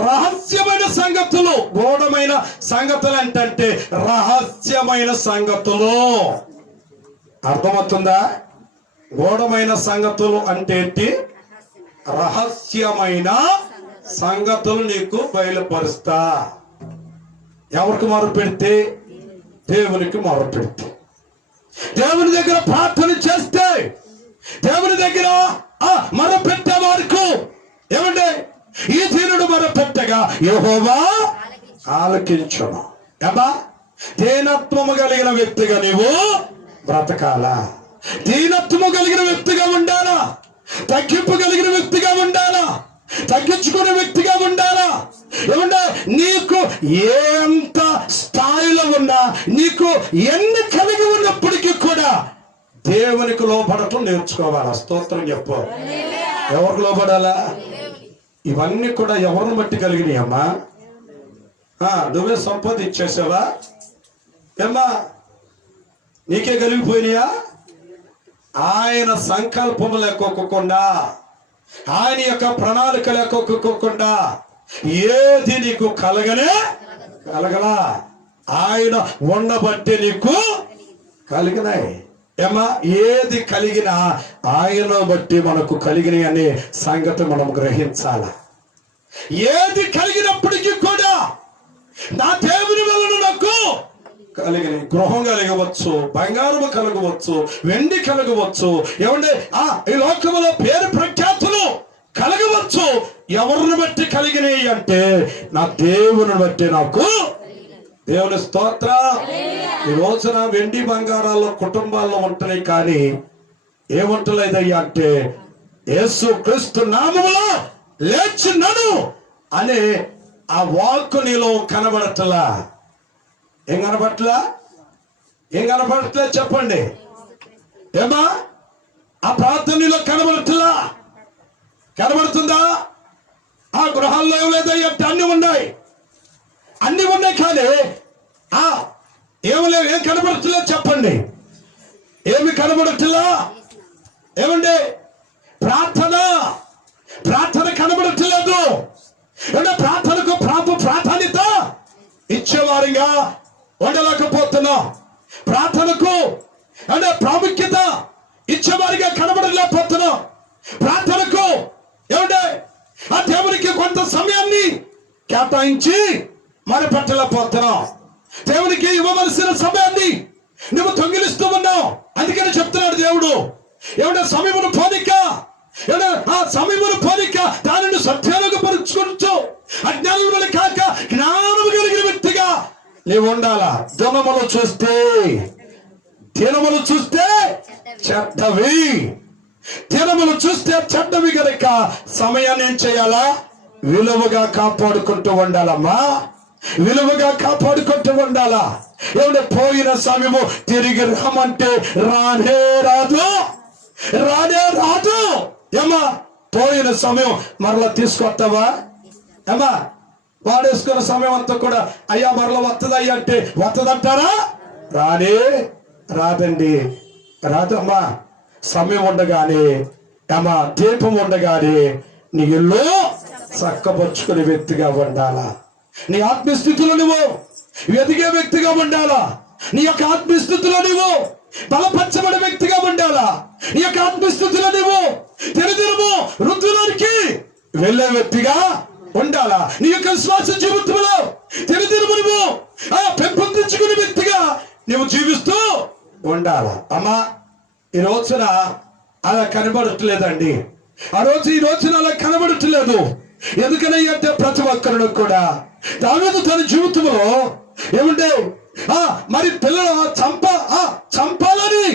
రహస్యమైన సంగతులు. గూఢమైన సంగతులు అంటే రహస్యమైన సంగతులు. అర్థమవుతుందా? గూఢమైన సంగతులు అంటే ఏంటి? రహస్యమైన సంగతులు నీకు బయలుపరుస్తా. ఎవరికి మొర పెడితే? దేవునికి మొర పెడితే. దేవుని దగ్గర ప్రార్థన చేస్తే, దేవుని దగ్గర మొర పెట్టే వారికి ఏమంటే ఈ దీనుడు మొర పెట్టగా యెహోవా ఆలకించును. ఏమా దీనత్వము కలిగిన వ్యక్తిగా నీవు బ్రతకాలా. దీనత్వము కలిగిన వ్యక్తిగా ఉండాలా. తగ్గింపు కలిగిన వ్యక్తిగా ఉండాలా. తగ్గించుకునే వ్యక్తిగా ఉండాలా. ఏమంటే నీకు ఎంత స్థాయిలో ఉన్నా, నీకు ఎన్ని కలిగి ఉన్నప్పటికీ కూడా దేవునికి లోపడటం నేర్చుకోవాలా. స్తోత్రం చెప్పు. ఎవరికి లోపడాలా? ఇవన్నీ కూడా ఎవరిని బట్టి కలిగినాయి అమ్మా? నువ్వే సంపాదించేసావా? ఏమ్మా నీకే కలిగిపోయినాయా? ఆయన సంకల్పము లేకోకుండా, ఆయన యొక్క ప్రణాళిక లేకోకుండా ఏది నీకు కలగలా. ఆయన ఉండబట్టి నీకు కలిగినాయి. ఏమా ఏది కలిగినా ఆయన బట్టి మనకు కలిగినాయి అనే సంగతి మనం గ్రహించాల. ఏది కలిగినప్పటికీ కూడా నా దేవుని వలన నాకు కలిగిన గృహం కలగవచ్చు, బంగారము కలగవచ్చు, వెండి కలగవచ్చు, ఏమంటే ఈ లోకములో పేరు ప్రఖ్యాతులు కలగవచ్చు. ఎవరిని బట్టి కలిగినాయి అంటే నా దేవుని బట్టి నాకు. దేవుని స్తోత్ర. ఈ రోజున వెండి బంగారాల్లో కుటుంబాల్లో ఉంటున్నాయి, కానీ ఏముంటలేదయ్యా అంటే యేసు క్రీస్తు నామములో లేచినను అనే ఆ వాక్కు నీలో కనబడట్లా. ఏం కనబడట్లా? చెప్పండి. ఏమా ఆ ప్రార్థనలో కనబడట్లా? కనబడుతుందా? ఆ గృహాల్లో ఏం లేదయ్యా అంటే అన్ని ఉన్నాయి కానీ ఏం కనబడట్లా? చెప్పండి. ఏమి కనబడట్లా? ఏమండి ప్రార్థన కనబడట్లేదు. అంటే ప్రార్థనకు ప్రాధాన్యత ఇచ్చేవారిగా ఉండలేకపోతున్నాం. ప్రార్థనకు అంటే ప్రాముఖ్యత ఇచ్చేవారిగా కనబడలేకపోతున్నాం. ప్రార్థనకు ఏమంటే ఆ దేవునికి కొంత సమయాన్ని కేటాయించి మన పెట్టలేకపోతున్నాం. దేవునికి ఇవ్వవలసిన సమయాన్ని నువ్వు దొంగిలిస్తూ ఉన్నావు. అందుకని చెప్తున్నాడు దేవుడు, ఏమంటే సమయమును పోనిక దానిని సత్యాలుగా పరుచుకుంటూ అజ్ఞానుల కాక జ్ఞానము కలిగిన వ్యక్తిగా నీవు ఉండాలా. దినములు చూస్తే చెడ్డవి, దినములు చూస్తే చెడ్డవి గనుక సమయాన్ని ఏం చేయాలా? విలువగా కాపాడుకుంటూ ఉండాలమ్మా, విలువగా కాపాడుకుంటూ ఉండాలా. ఏమంటే పోయిన సమయము తిరిగి రామంటే రానే రాదు. ఏమా పోయిన సమయం మరలా తీసుకొస్తావా? ఏమా వాడేసుకున్న సమయం అంతా కూడా అయ్యా మరలా వస్తుందయ్యా అంటే వస్తుందంటారా? రాదండి, రాదమ్మా. సమయం ఉండగానే ఏమా దీపం ఉండగానే నీ ఇల్లు చక్కపరుచుకునే వ్యక్తిగా ఉండాలా. నీ ఆత్మస్థితిలో నువ్వు ఎదిగే వ్యక్తిగా ఉండాలా. నీ యొక్క ఆత్మస్థితిలో నువ్వు బలపరచబడే వ్యక్తిగా ఉండాలా. నీ యొక్క ఆత్మస్థితిలో నువ్వు దినదినము వృద్ధిలోనికి వెళ్ళే వ్యక్తిగా ఉండాలా. నీ యొక్క విశ్వాస జీవితంలో దినదినము నువ్వు పెంపొందించుకునే వ్యక్తిగా నువ్వు జీవిస్తూ ఉండాలా. అమ్మా ఈ రోజున అలా కనబడట్లేదండి. ఈ రోజున అలా కనబడట్లేదు. ఎందుకని అంటే ప్రతి ఒక్కరు కూడా దావీదు తన జీవితంలో ఏమంటే మరి పిల్లలు చంపాలని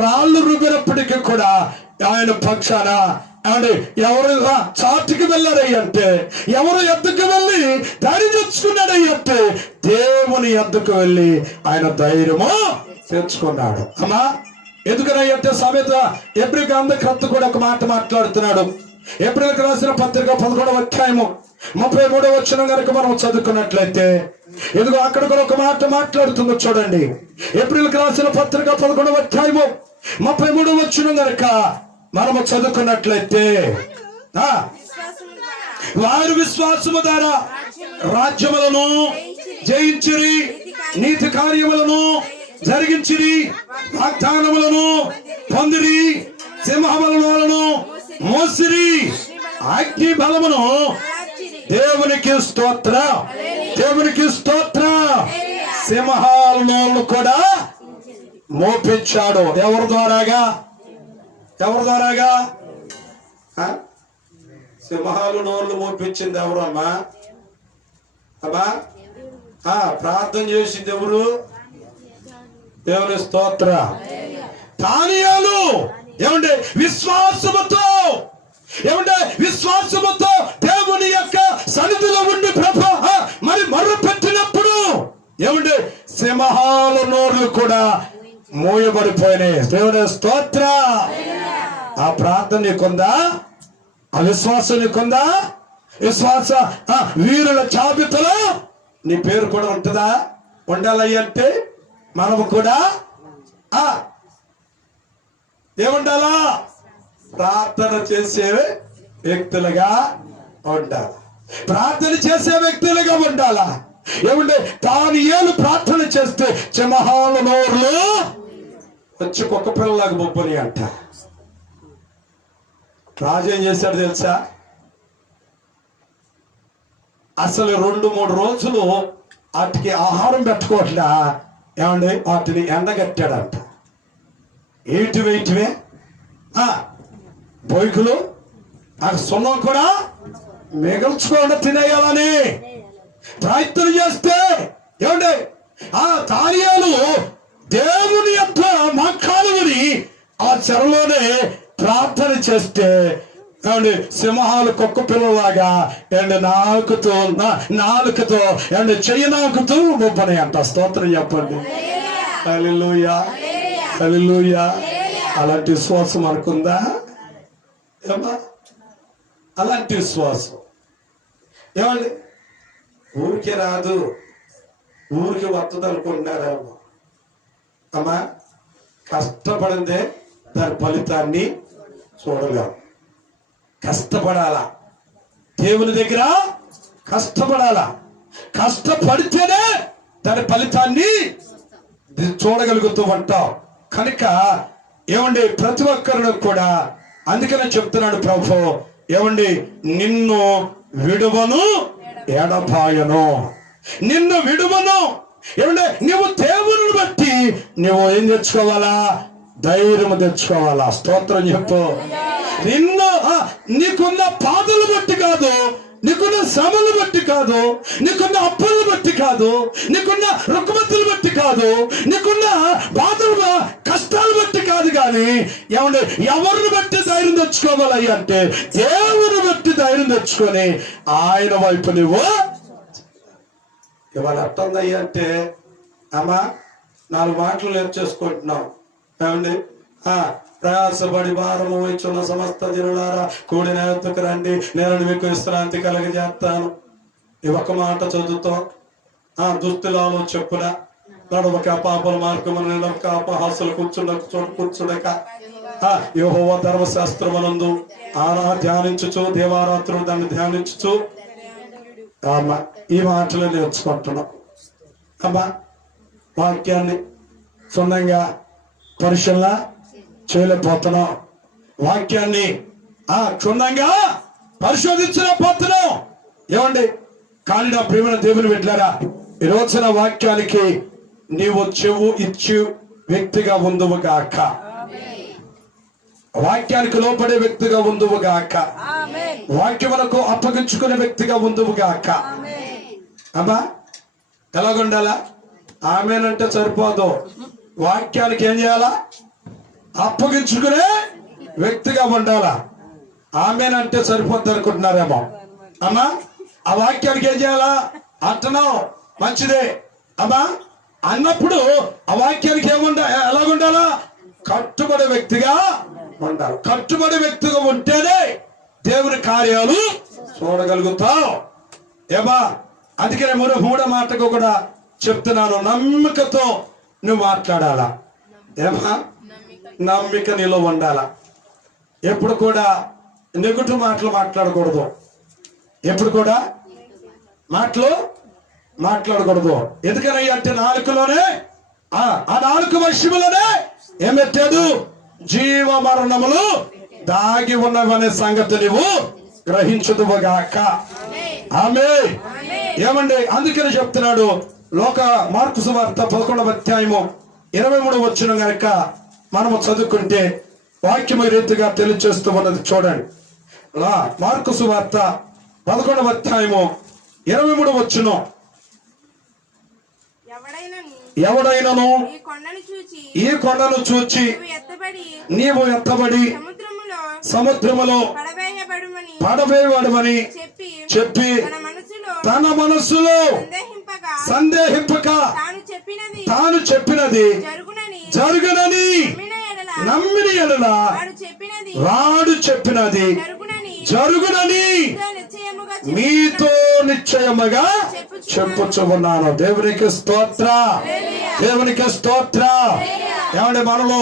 రాళ్ళు రుబ్బినప్పటికీ కూడా ఆయన పక్షాన ఏమంటే ఎవరు చాటుకి వెళ్ళారయ్య అంటే, ఎవరు ఎద్దుకు వెళ్ళి ధైర్యం తెచ్చుకున్నాడయ్యంటే దేవుని ఎద్దుకు వెళ్ళి ఆయన ధైర్యము తెచ్చుకున్నాడు. అమ్మా ఎందుకనంటే సమేత ఎబ్రిల్ గ్రంథకర్త కూడా ఒక మాట మాట్లాడుతున్నాడు. ఏప్రిల్కి రాసిన పత్రిక 11వ అధ్యాయము 33వ వచనం కనుక మనం చదువుకున్నట్లయితే ఎదుగు అక్కడ కూడా ఒక మాట మాట్లాడుతుందో చూడండి. ఏప్రిల్కి రాసిన పత్రిక 11వ అధ్యాయము 33వ వచనం కనుక మనము చదువుకున్నట్లయితే వారు విశ్వాసము ద్వారా రాజ్యములను జయించిరి, నీతి కార్యములను జరిగించిరి, వాగ్దానములను పొందిరి, సింహములను మోసిరి, అగ్ని బలమును దేవునికి స్తోత్రం, దేవునికి సింహాలను కూడా మోపించాడు. ఎవరి ద్వారాగా సింహాలు నోళ్ళు మోపించింది ఎవరు అమ్మా? ప్రార్థన చేసింది ఎవరు? దేవుని స్తోత్ర. దానియేలు ఏమంటే విశ్వాసముతో దేవుని యొక్క సన్నిధిలో ఉండి ప్రభు మరి మర్రు పెట్టినప్పుడు ఏమంటే సింహాల నోర్లు కూడా మూయబడిపోయినాయి. దేవుని స్తోత్ర. ఆ ప్రార్థన నీకుందా? ఆ విశ్వాసం నీకుందా? విశ్వాస వీరుల జాబితాలో నీ పేరు కూడా ఉంటుందా? ఉండాలంటే మనము కూడా ఏముండాలా? ప్రార్థన చేసే వ్యక్తులుగా ఉండాలి. ప్రార్థన చేసే వ్యక్తులుగా ఉండాలా? ఏమంటే దానియేలు ప్రార్థన చేస్తే సింహాల నోర్లు వచ్చి కుక్క పిల్లలాగా బొబ్బని అంట. రాజు ఏం చేశాడు తెలుసా? అసలు 2-3 రోజులు వాటికి ఆహారం పెట్టుకోవట్లా. ఏమండి వాటిని ఎండగట్టాడంట. ఏంటివే బొయ్కులు ఆ సున్నం కూడా మిగల్చుకోకుండా తినేయాలని ప్రయత్నం చేస్తే ఏమండి ఆ దానియేలు దేవుని యొక్క మక్కాలుని ఆ చెరలోనే ప్రార్థన చేస్తే ఏమండి సింహాలు కుక్క పిల్లలాగా నాలుకతో చెయ్యి నాకుతూ ముప్పని అంట. స్తోత్రం చెప్పండి. హల్లెలూయా, హల్లెలూయా. అలాంటి విశ్వాసం అనుకుందా? ఏమా అలాంటి విశ్వాసం ఏమండి ఊరికి రాదు, ఊరికి వస్తుంది అనుకుంటున్నారేమో. అమ్మా కష్టపడిందే దాని ఫలితాన్ని చూడలేం. కష్టపడాలా, దేవుని దగ్గర కష్టపడాలా. కష్టపడితేనే దాని ఫలితాన్ని చూడగలుగుతూ ఉంటాం. కనుక ఏమండి ప్రతి ఒక్కరిని కూడా అందుకనే చెప్తున్నాడు ప్రభు, ఏమండి నిన్ను విడువను ఎడపాయను, నిన్ను విడువను. ఏమంటే నువ్వు దేవుని బట్టి నువ్వు ఏం తెచ్చుకోవాలా? ధైర్యం తెచ్చుకోవాలా. స్తోత్రం చెప్పు. నిన్ను నీకున్న బాధలు బట్టి కాదు, నీకున్న శ్రమలు బట్టి కాదు, నీకున్న అప్పులను బట్టి కాదు, నీకున్న రుగ్మతులు బట్టి కాదు, నీకున్న బాధలు కష్టాలు బట్టి కాదు. కానీ ఏమంటే ఎవరిని బట్టి ధైర్యం తెచ్చుకోవాలి అంటే దేవుని బట్టి ధైర్యం తెచ్చుకొని ఆయన వైపు నువ్వు ఇవాళ అర్థందయ్యా అంటే అమ్మా 4 మాటలు నేర్చేసుకుంటున్నాం. ఏమండి ప్రయాసపడి భారము ఇచ్చున్న సమస్త జనులారా కూడిన యొద్దకు రండి, నేను మీకు విశ్రాంతి కలగజేస్తాను. ఈ ఒక్క మాట చదువుతాం. దుస్తులాలో చెప్పున నడవక పాపల మార్గమున నిలవక అపహాసులు కూర్చుండక యెహోవా ధర్మశాస్త్రమునందు ధ్యానించుచు దేవారాత్రులు దాన్ని ధ్యానించుచు ఈ మాటలు నేర్చుకుంటున్నాం. అమ్మా వాక్యాన్ని సొంతంగా పరిశీలన చేయలేకపోతున్నాం. వాక్యాన్ని క్షుణ్ణంగా పరిశోధించలేకపోతున్నాం. ఏమండి కానీ నా ప్రియమైన దేవుని బిడ్డలారా, ఈ రోజున వాక్యానికి నీవు చెవు ఇచ్చు వ్యక్తిగా ఉందువు గాక, వాక్యానికి లోపడే వ్యక్తిగా ఉందువు గాక, వాక్యములకు అప్పగించుకునే వ్యక్తిగా ఉందువు గాక. అమ్మా ఎలాగుండాలా? ఆమెనంటే సరిపోదు, వాక్యానికి ఏం చేయాలా? అప్పగించుకునే వ్యక్తిగా ఉండాలా. ఆమెనంటే సరిపోద్ది అనుకుంటున్నారేమో. అమ్మా ఆ వాక్యానికి ఏం చేయాలా అంటున్నావు, మంచిదే అమ్మా అన్నప్పుడు ఆ వాక్యానికి ఎలాగుండాలా? కట్టుబడే వ్యక్తిగా ఉండాలి. కట్టుబడే వ్యక్తిగా ఉంటేనే దేవుని కార్యాలు చూడగలుగుతావు. ఏమా అందుకనే మూడో మాటకు కూడా చెప్తున్నాను, నమ్మికతో నువ్వు మాట్లాడాలా. ఏమా నమ్మిక నీలో ఉండాలా. ఎప్పుడు కూడా నెగటివ్ మాటలు మాట్లాడకూడదు, ఎప్పుడు కూడా మాటలు మాట్లాడకూడదు. ఎందుకని అంటే నాలుకలోనే ఆ నాలుక వశములోనే ఏమెట్టాడు? జీవ మరణములు దాగి ఉన్నవనే సంగతి నువ్వు గ్రహించుదువుగాక. ఆమె ఏమండి అందుకని చెప్తున్నాడు. మార్కు సువార్త 11వ అధ్యాయము 23వ వచనం గనక మనము చదువుకుంటే వాక్యం ఈ రీతిగా తెలియచేస్తూ ఉన్నది. చూడండి, మార్కు సువార్త 11వ అధ్యాయము 23వ వచనం. ఎవడైనను ఈ కొండను చూచి నీవు ఎత్తబడి సముద్రములో పడవేయబడమని చెప్పి తన మనస్సులో సందేహింపక తాను చెప్పినది జరుగునని నమ్మిన ఎడల వాడు చెప్పినది జరుగునని మీతో నిశ్చయముగా చెప్పుచున్నాను. దేవునికి స్తోత్ర, దేవునికి స్తోత్ర. ఏమంటే మనలో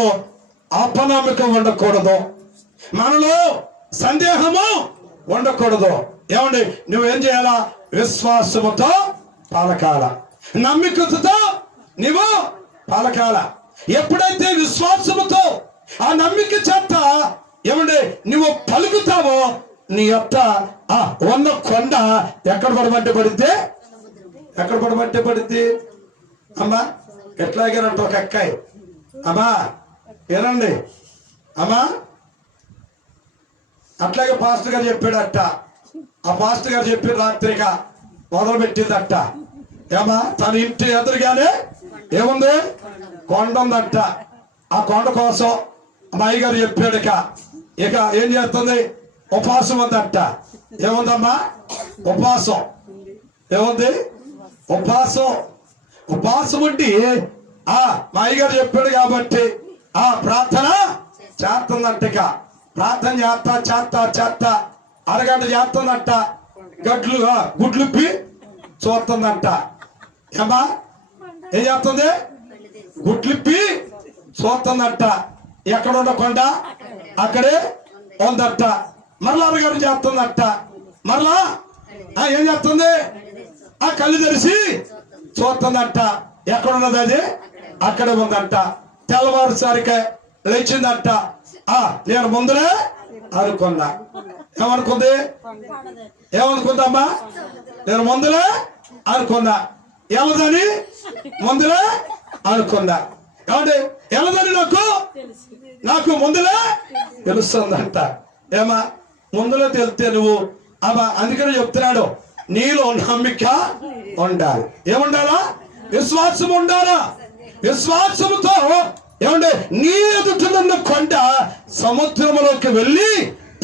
అపనమ్మకం ఉండకూడదు, మనలో సందేహము ఉండకూడదు. ఏమండి నువ్వేం చేయాలా? విశ్వాసముతో పలకాల, నమ్మికతో నువ్వు పలకాల. ఎప్పుడైతే విశ్వాసముతో ఆ నమ్మిక చేత ఏమండి నువ్వు పలుకుతావో నీ యొక్క ఉన్న కొండ ఎక్కడ పడితే పడిద్ది. అమ్మా ఎట్లాగేనంట ఒక అక్కాయి, అమ్మా ఏనండి అమ్మా అట్లాగే పాస్టర్ గారు చెప్పాడట. ఆ పాస్టర్ గారు చెప్పిన రాత్రిగా మొదలు పెట్టిందట. ఏమా తన ఇంటి ఎదురుగానే ఏముంది? కొండ ఉందట. ఆ కొండ కోసం అమ్మాయి గారు చెప్పాడుక ఇక ఏం చేస్తుంది? ఉపవాసం ఉందట. ఏముందమ్మా? ఉపవాసం. ఏముంది? ఉపవాసం ఉండి మా అయ్యగారు చెప్పాడు కాబట్టి ప్రార్థన చేస్తుందంట. ప్రార్థన చేస్తా అరగంట చేస్తుందంట. గుడ్లుప్పి చూస్తుందంట. ఏమా ఏం చేస్తుంది? గుడ్లిప్పి చూస్తుందంట. ఎక్కడ ఉండకుండా అక్కడే ఉందట. మరలా అరగంట చేస్తుందట. మరలా ఏం చేస్తుంది? ఆ కళ్ళు తెరిచి చూస్తుందంట. ఎక్కడ ఉన్నది? అది అక్కడే ఉందంట. తెల్లవారుసరికి లేచిందంట. నేను ముందులే అనుకున్నా. ఏమనుకుందమ్మా? నేను ముందులే అనుకున్నా. ఎలదని ముందులే అనుకున్నా. ఏమంటే ఎలదని నాకు ముందులే తెలుస్తుందంట. ఏమా ముందులే తెలితే నువ్వు అందుకని చెప్తున్నాడు, నీలో నమ్మిక ఉండాలి. ఏముండాలా? విశ్వాసం ఉండాలా. విశ్వాసముతో ఏమంటే నీ ఎదుటనున్న కొండ సముద్రములోకి వెళ్ళి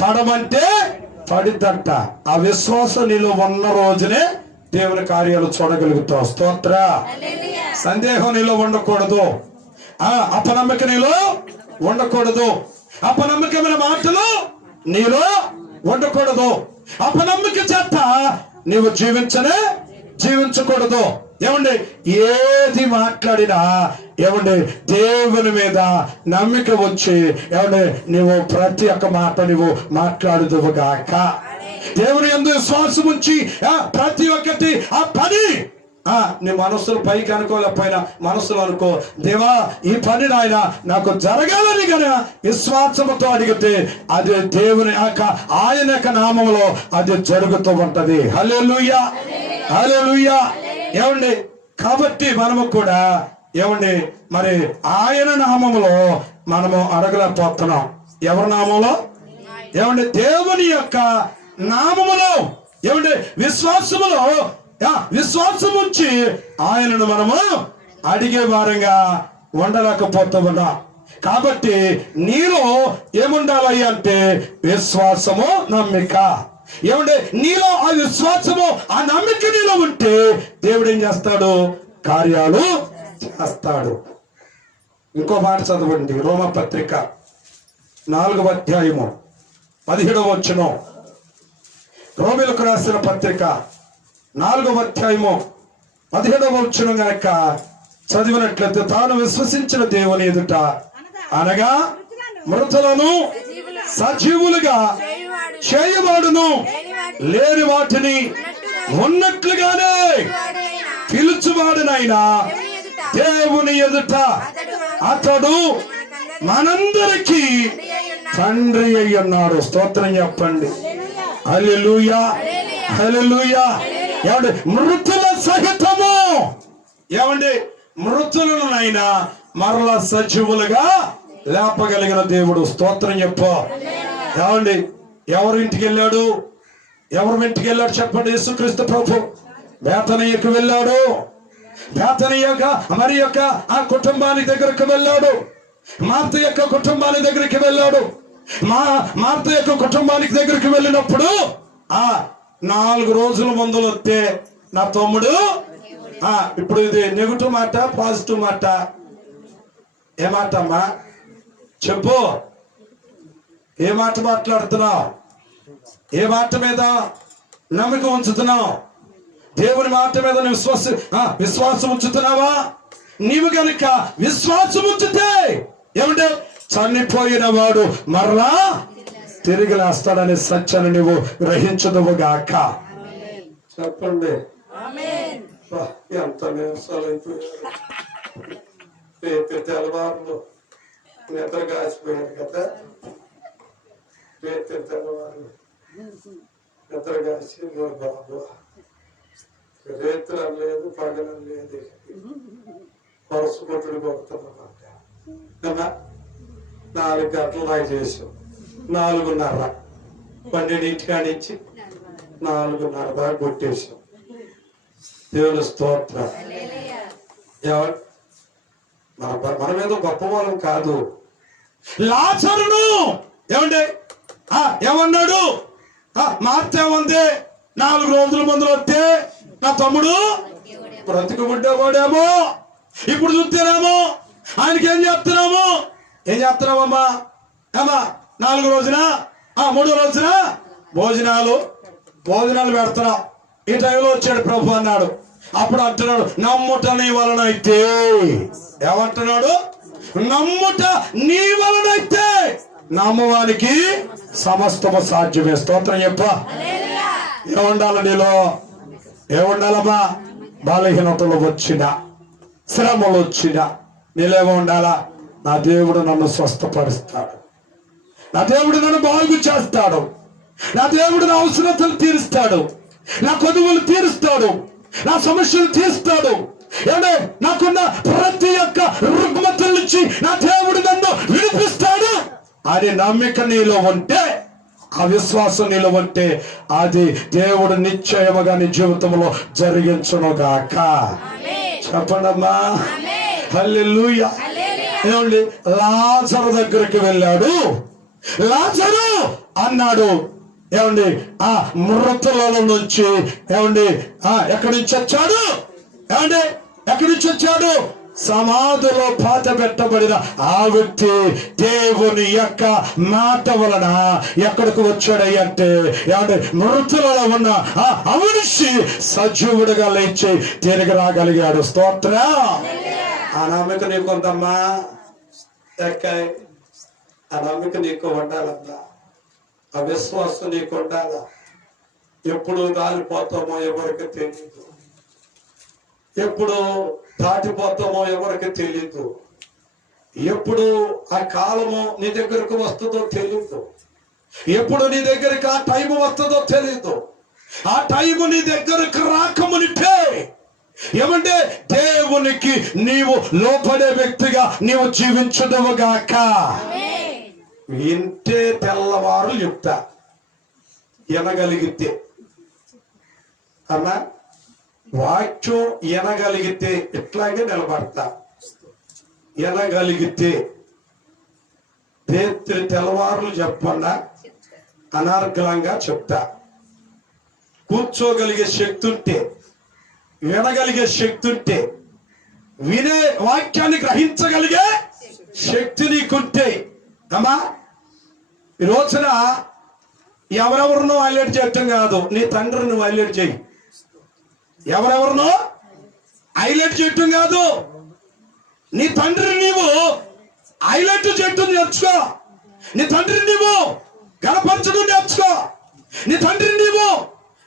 పడమంటే పడిద్దంట. ఆ విశ్వాసం నీలో ఉన్న రోజునే దేవుని కార్యాలు చూడగలుగుతావు. స్తోత్ర. సందేహం నీలో ఉండకూడదు. అపనమ్మక నీలో ఉండకూడదు. అపనమ్మకమైన మాటలు నీలో ఉండకూడదు. అపనమ్మక చేత నీవు జీవించకూడదు. ఏమండి ఏది మాట్లాడినా ఏమండి దేవుని మీద నమ్మిక వచ్చి ఏమండి నువ్వు ప్రతి ఒక్క మాట నువ్వు మాట్లాడుదువుగాక. దేవుని యందు విశ్వాసం ఉంచి ప్రతి ఒక్కటి ఆ పని నీ మనసులు పైకి అనుకోలేకపోయినా మనసులో అనుకో, దేవా ఈ పని నాయన నాకు జరగాలని కనుక విశ్వాసంతో అడిగితే అది దేవుని ఆయన యొక్క నామంలో అది జరుగుతూ ఉంటది. హల్లెలూయా, హల్లెలూయా. ఏమండి కాబట్టి మనము కూడా ఏమండి మరి ఆయన నామములో మనము అడగలేకపోతున్నాం. ఎవరి నామంలో? ఏమండి దేవుని యొక్క నామములో ఏమండి విశ్వాసములో విశ్వాసం ఉంచి ఆయనను మనము అడిగే వారంగా ఉండలేకపోతున్నాం. కాబట్టి నీలో ఏముండాలి అంటే విశ్వాసము, నమ్మిక. ఏమంటే నీలో ఆ విశ్వాసము ఆ నమ్మిక నీలో ఉంటే దేవుడు ఏం చేస్తాడు? కార్యాలు చేస్తాడు. ఇంకో మాట చదవండి, రోమపత్రిక 4వ అధ్యాయము 17వ వచనం. రోమీయులకు రాసిన పత్రిక 4వ అధ్యాయము 17వ వచనం గనక చదివినట్లయితే, తాను విశ్వసించిన దేవుని ఎదుట అనగా మృతులను సజీవులుగా చేయవాడును, లేని వాటిని ఉన్నట్లుగానే పిలుచువాడునైనా దేవుని ఎదుట అతడు మనందరికీ తండ్రి అయి ఉన్నాడు. స్తోత్రం చెప్పండి. హల్లెలూయా, హల్లెలూయా. ఏమండి మృతుల సహితము ఏమండి మృతులనైనా మరల సజీవులుగా లేపగలిగిన దేవుడు. స్తోత్రం చెప్పు. ఏమండి ఎవరింటికి వెళ్ళాడు? ఎవరింటికి వెళ్ళాడు చెప్పండి? యేసుక్రీస్తు ప్రభు బేతనీయకు వెళ్ళాడు. బేతనీయ మరి యొక్క ఆ కుటుంబానికి దగ్గరకు వెళ్ళాడు. మార్త యొక్క కుటుంబానికి దగ్గరికి వెళ్ళాడు. మార్త యొక్క కుటుంబానికి దగ్గరికి వెళ్ళినప్పుడు 4 రోజుల ముందు వస్తే నా తమ్ముడు ఇప్పుడు ఇది నెగిటివ్ మాట, పాజిటివ్ మాట? ఏ మాట అమ్మా చెప్పు? ఏ మాట మాట్లాడుతున్నావు? ఏ మాట మీద నమ్మకం ఉంచుతున్నావు? దేవుని మాట మీద విశ్వాసం ఉంచుతున్నావా? నీవు గనుక విశ్వాసం ఉంచితే ఏమంటే చనిపోయిన వాడు మరలా తిరిగి లేస్తాడనే సత్యాన్ని నువ్వు గ్రహించదువుగాక. చెప్పండి. ఎంత నీరసాలైపోయారు. తెల్లవారులు నిద్ర కాసిపోయారు కదా. తెల్లవారులు నిద్ర కాసి బాబు రేత్రి లేదు, పగలం లేదు, వరుస కొట్టుడు కొడుతున్నమాట. 4 గంటలు రాయి చేసాం. 4:30 12 కానించి 4:30 దాకా కొట్టేశాం. దేవుని స్తోత్రం. మన మీద గొప్ప వాళ్ళం కాదు. లాజరును ఏమండి ఏమన్నాడు? మార్త ఏమంది? 4 రోజుల ముందు వస్తే నా తమ్ముడు బ్రతికుబడ్డేవాడేమో. ఇప్పుడు చూస్తేనేమో ఆయనకి ఏం చేస్తున్నావమ్మా? 4 రోజున 3వ రోజున భోజనాలు పెడుతున్నాం. ఈ టైంలో వచ్చాడు ప్రభు అన్నాడు. అప్పుడు అంటున్నాడు, నమ్ముట నీ వలనైతే. ఏమంటున్నాడు? నమ్ముట నీ వలనైతే నమ్మవానికి సమస్తము సాధ్యమే. స్తోత్రం చెప్ప. ఏముండాలి నీలో? ఏముండాలమ్మా? బలహీనతలు వచ్చిన, శ్రమలు వచ్చిన నీలేమో ఉండాలా? నా దేవుడు నన్ను స్వస్థపరుస్తాడు, నా దేవుడు నన్ను బాగు చేస్తాడు, నా దేవుడు నా అవసరతలు తీరుస్తాడు, నా కొదువులు తీరుస్తాడు, నా సమస్యలు తీరుస్తాడు. ఏమంటే నాకున్న ప్రతి ఒక్క రుగ్మతల నుంచి నా దేవుడు నన్ను విడిపిస్తాడు అని నమ్మిక నీలో ఉంటే ఆ విశ్వాసం నిలవంటే అది దేవుడు నిశ్చయముగా నీ జీవితంలో జరిగించునుగాక. చెప్పండమ్మా హల్లెలూయా. ఏమండి, లాజరు దగ్గరికి వెళ్ళాడు. లాజరు అన్నాడు. ఏమండి, ఆ మృతులలో నుంచి ఏమండి ఎక్కడి నుంచి వచ్చాడు? ఏమండి, ఎక్కడి నుంచి వచ్చాడు? సమాధిలో పాత పెట్టబడిన ఆ వ్యక్తి దేవుని యొక్క మాట వలన ఎక్కడికి వచ్చాడంటే ఏమంటే మృతులలో ఉన్న ఆ మనిషి సజీవుడిగా లేచి తిరిగి రాగలిగాడు. స్తోత్రం. ఆ నమ్మిక నీకు ఉందమ్మా. ఎక్కాయి ఆ నమ్మిక నీకు ఉండాలమ్మా. ఆ విశ్వాసం నీకు ఉండాలా. ఎప్పుడు రాలిపోతామో ఎవరికి తెలియదు, ఎప్పుడు దాటిపోతామో ఎవరికి తెలియదు, ఎప్పుడు ఆ కాలము నీ దగ్గరకు వస్తుందో తెలియదు, ఎప్పుడు నీ దగ్గరికి ఆ టైం వస్తుందో తెలియదు. ఆ టైము నీ దగ్గరకు రాకమునిపే ఏమంటే దేవునికి నీవు లోపడే వ్యక్తిగా నీవు జీవించుదవుగాక. వింటే తెల్లవారు చెప్తా వినగలిగితే అన్నా, వాక్యం వినగలిగితే ఇట్లాగే నిలబడతా. వినగలిగితే రేత్రి తెల్లవారులు చెప్పకుండా అనార్గళంగా చెప్తా. కూర్చోగలిగే శక్తి ఉంటే, వినగలిగే శక్తి ఉంటే, వినే వాక్యాన్ని గ్రహించగలిగే శక్తి నీకుంటే అమ్మా, ఈ రోజున ఎవరెవరినో హైలైట్ చేయటం కాదు, నీ తండ్రిని హైలైట్ చేయి. ఎవరెవరినో హైలైట్ చేయటం కాదు, నీ తండ్రిని నీవు హైలైట్ చేయటం నేర్చుకో. నీ తండ్రిని నీవు గణపరచడం నేర్చుకో. నీ తండ్రిని నీవు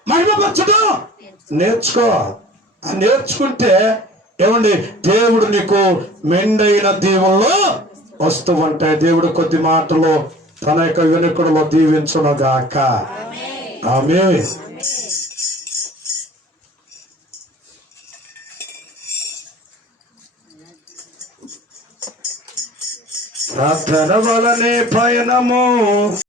మహిమపరచడం నేర్చుకో. నేర్చుకుంటే ఏమండి దేవుడు నీకు మెండైన దీవుల్లో వస్తూ ఉంటాయి. దేవుడు కొద్ది మాటలు తన యొక్క వెనుకడలో దీవించునుగాక. ఆమేన్. ప్రార్థన వలనే పయనము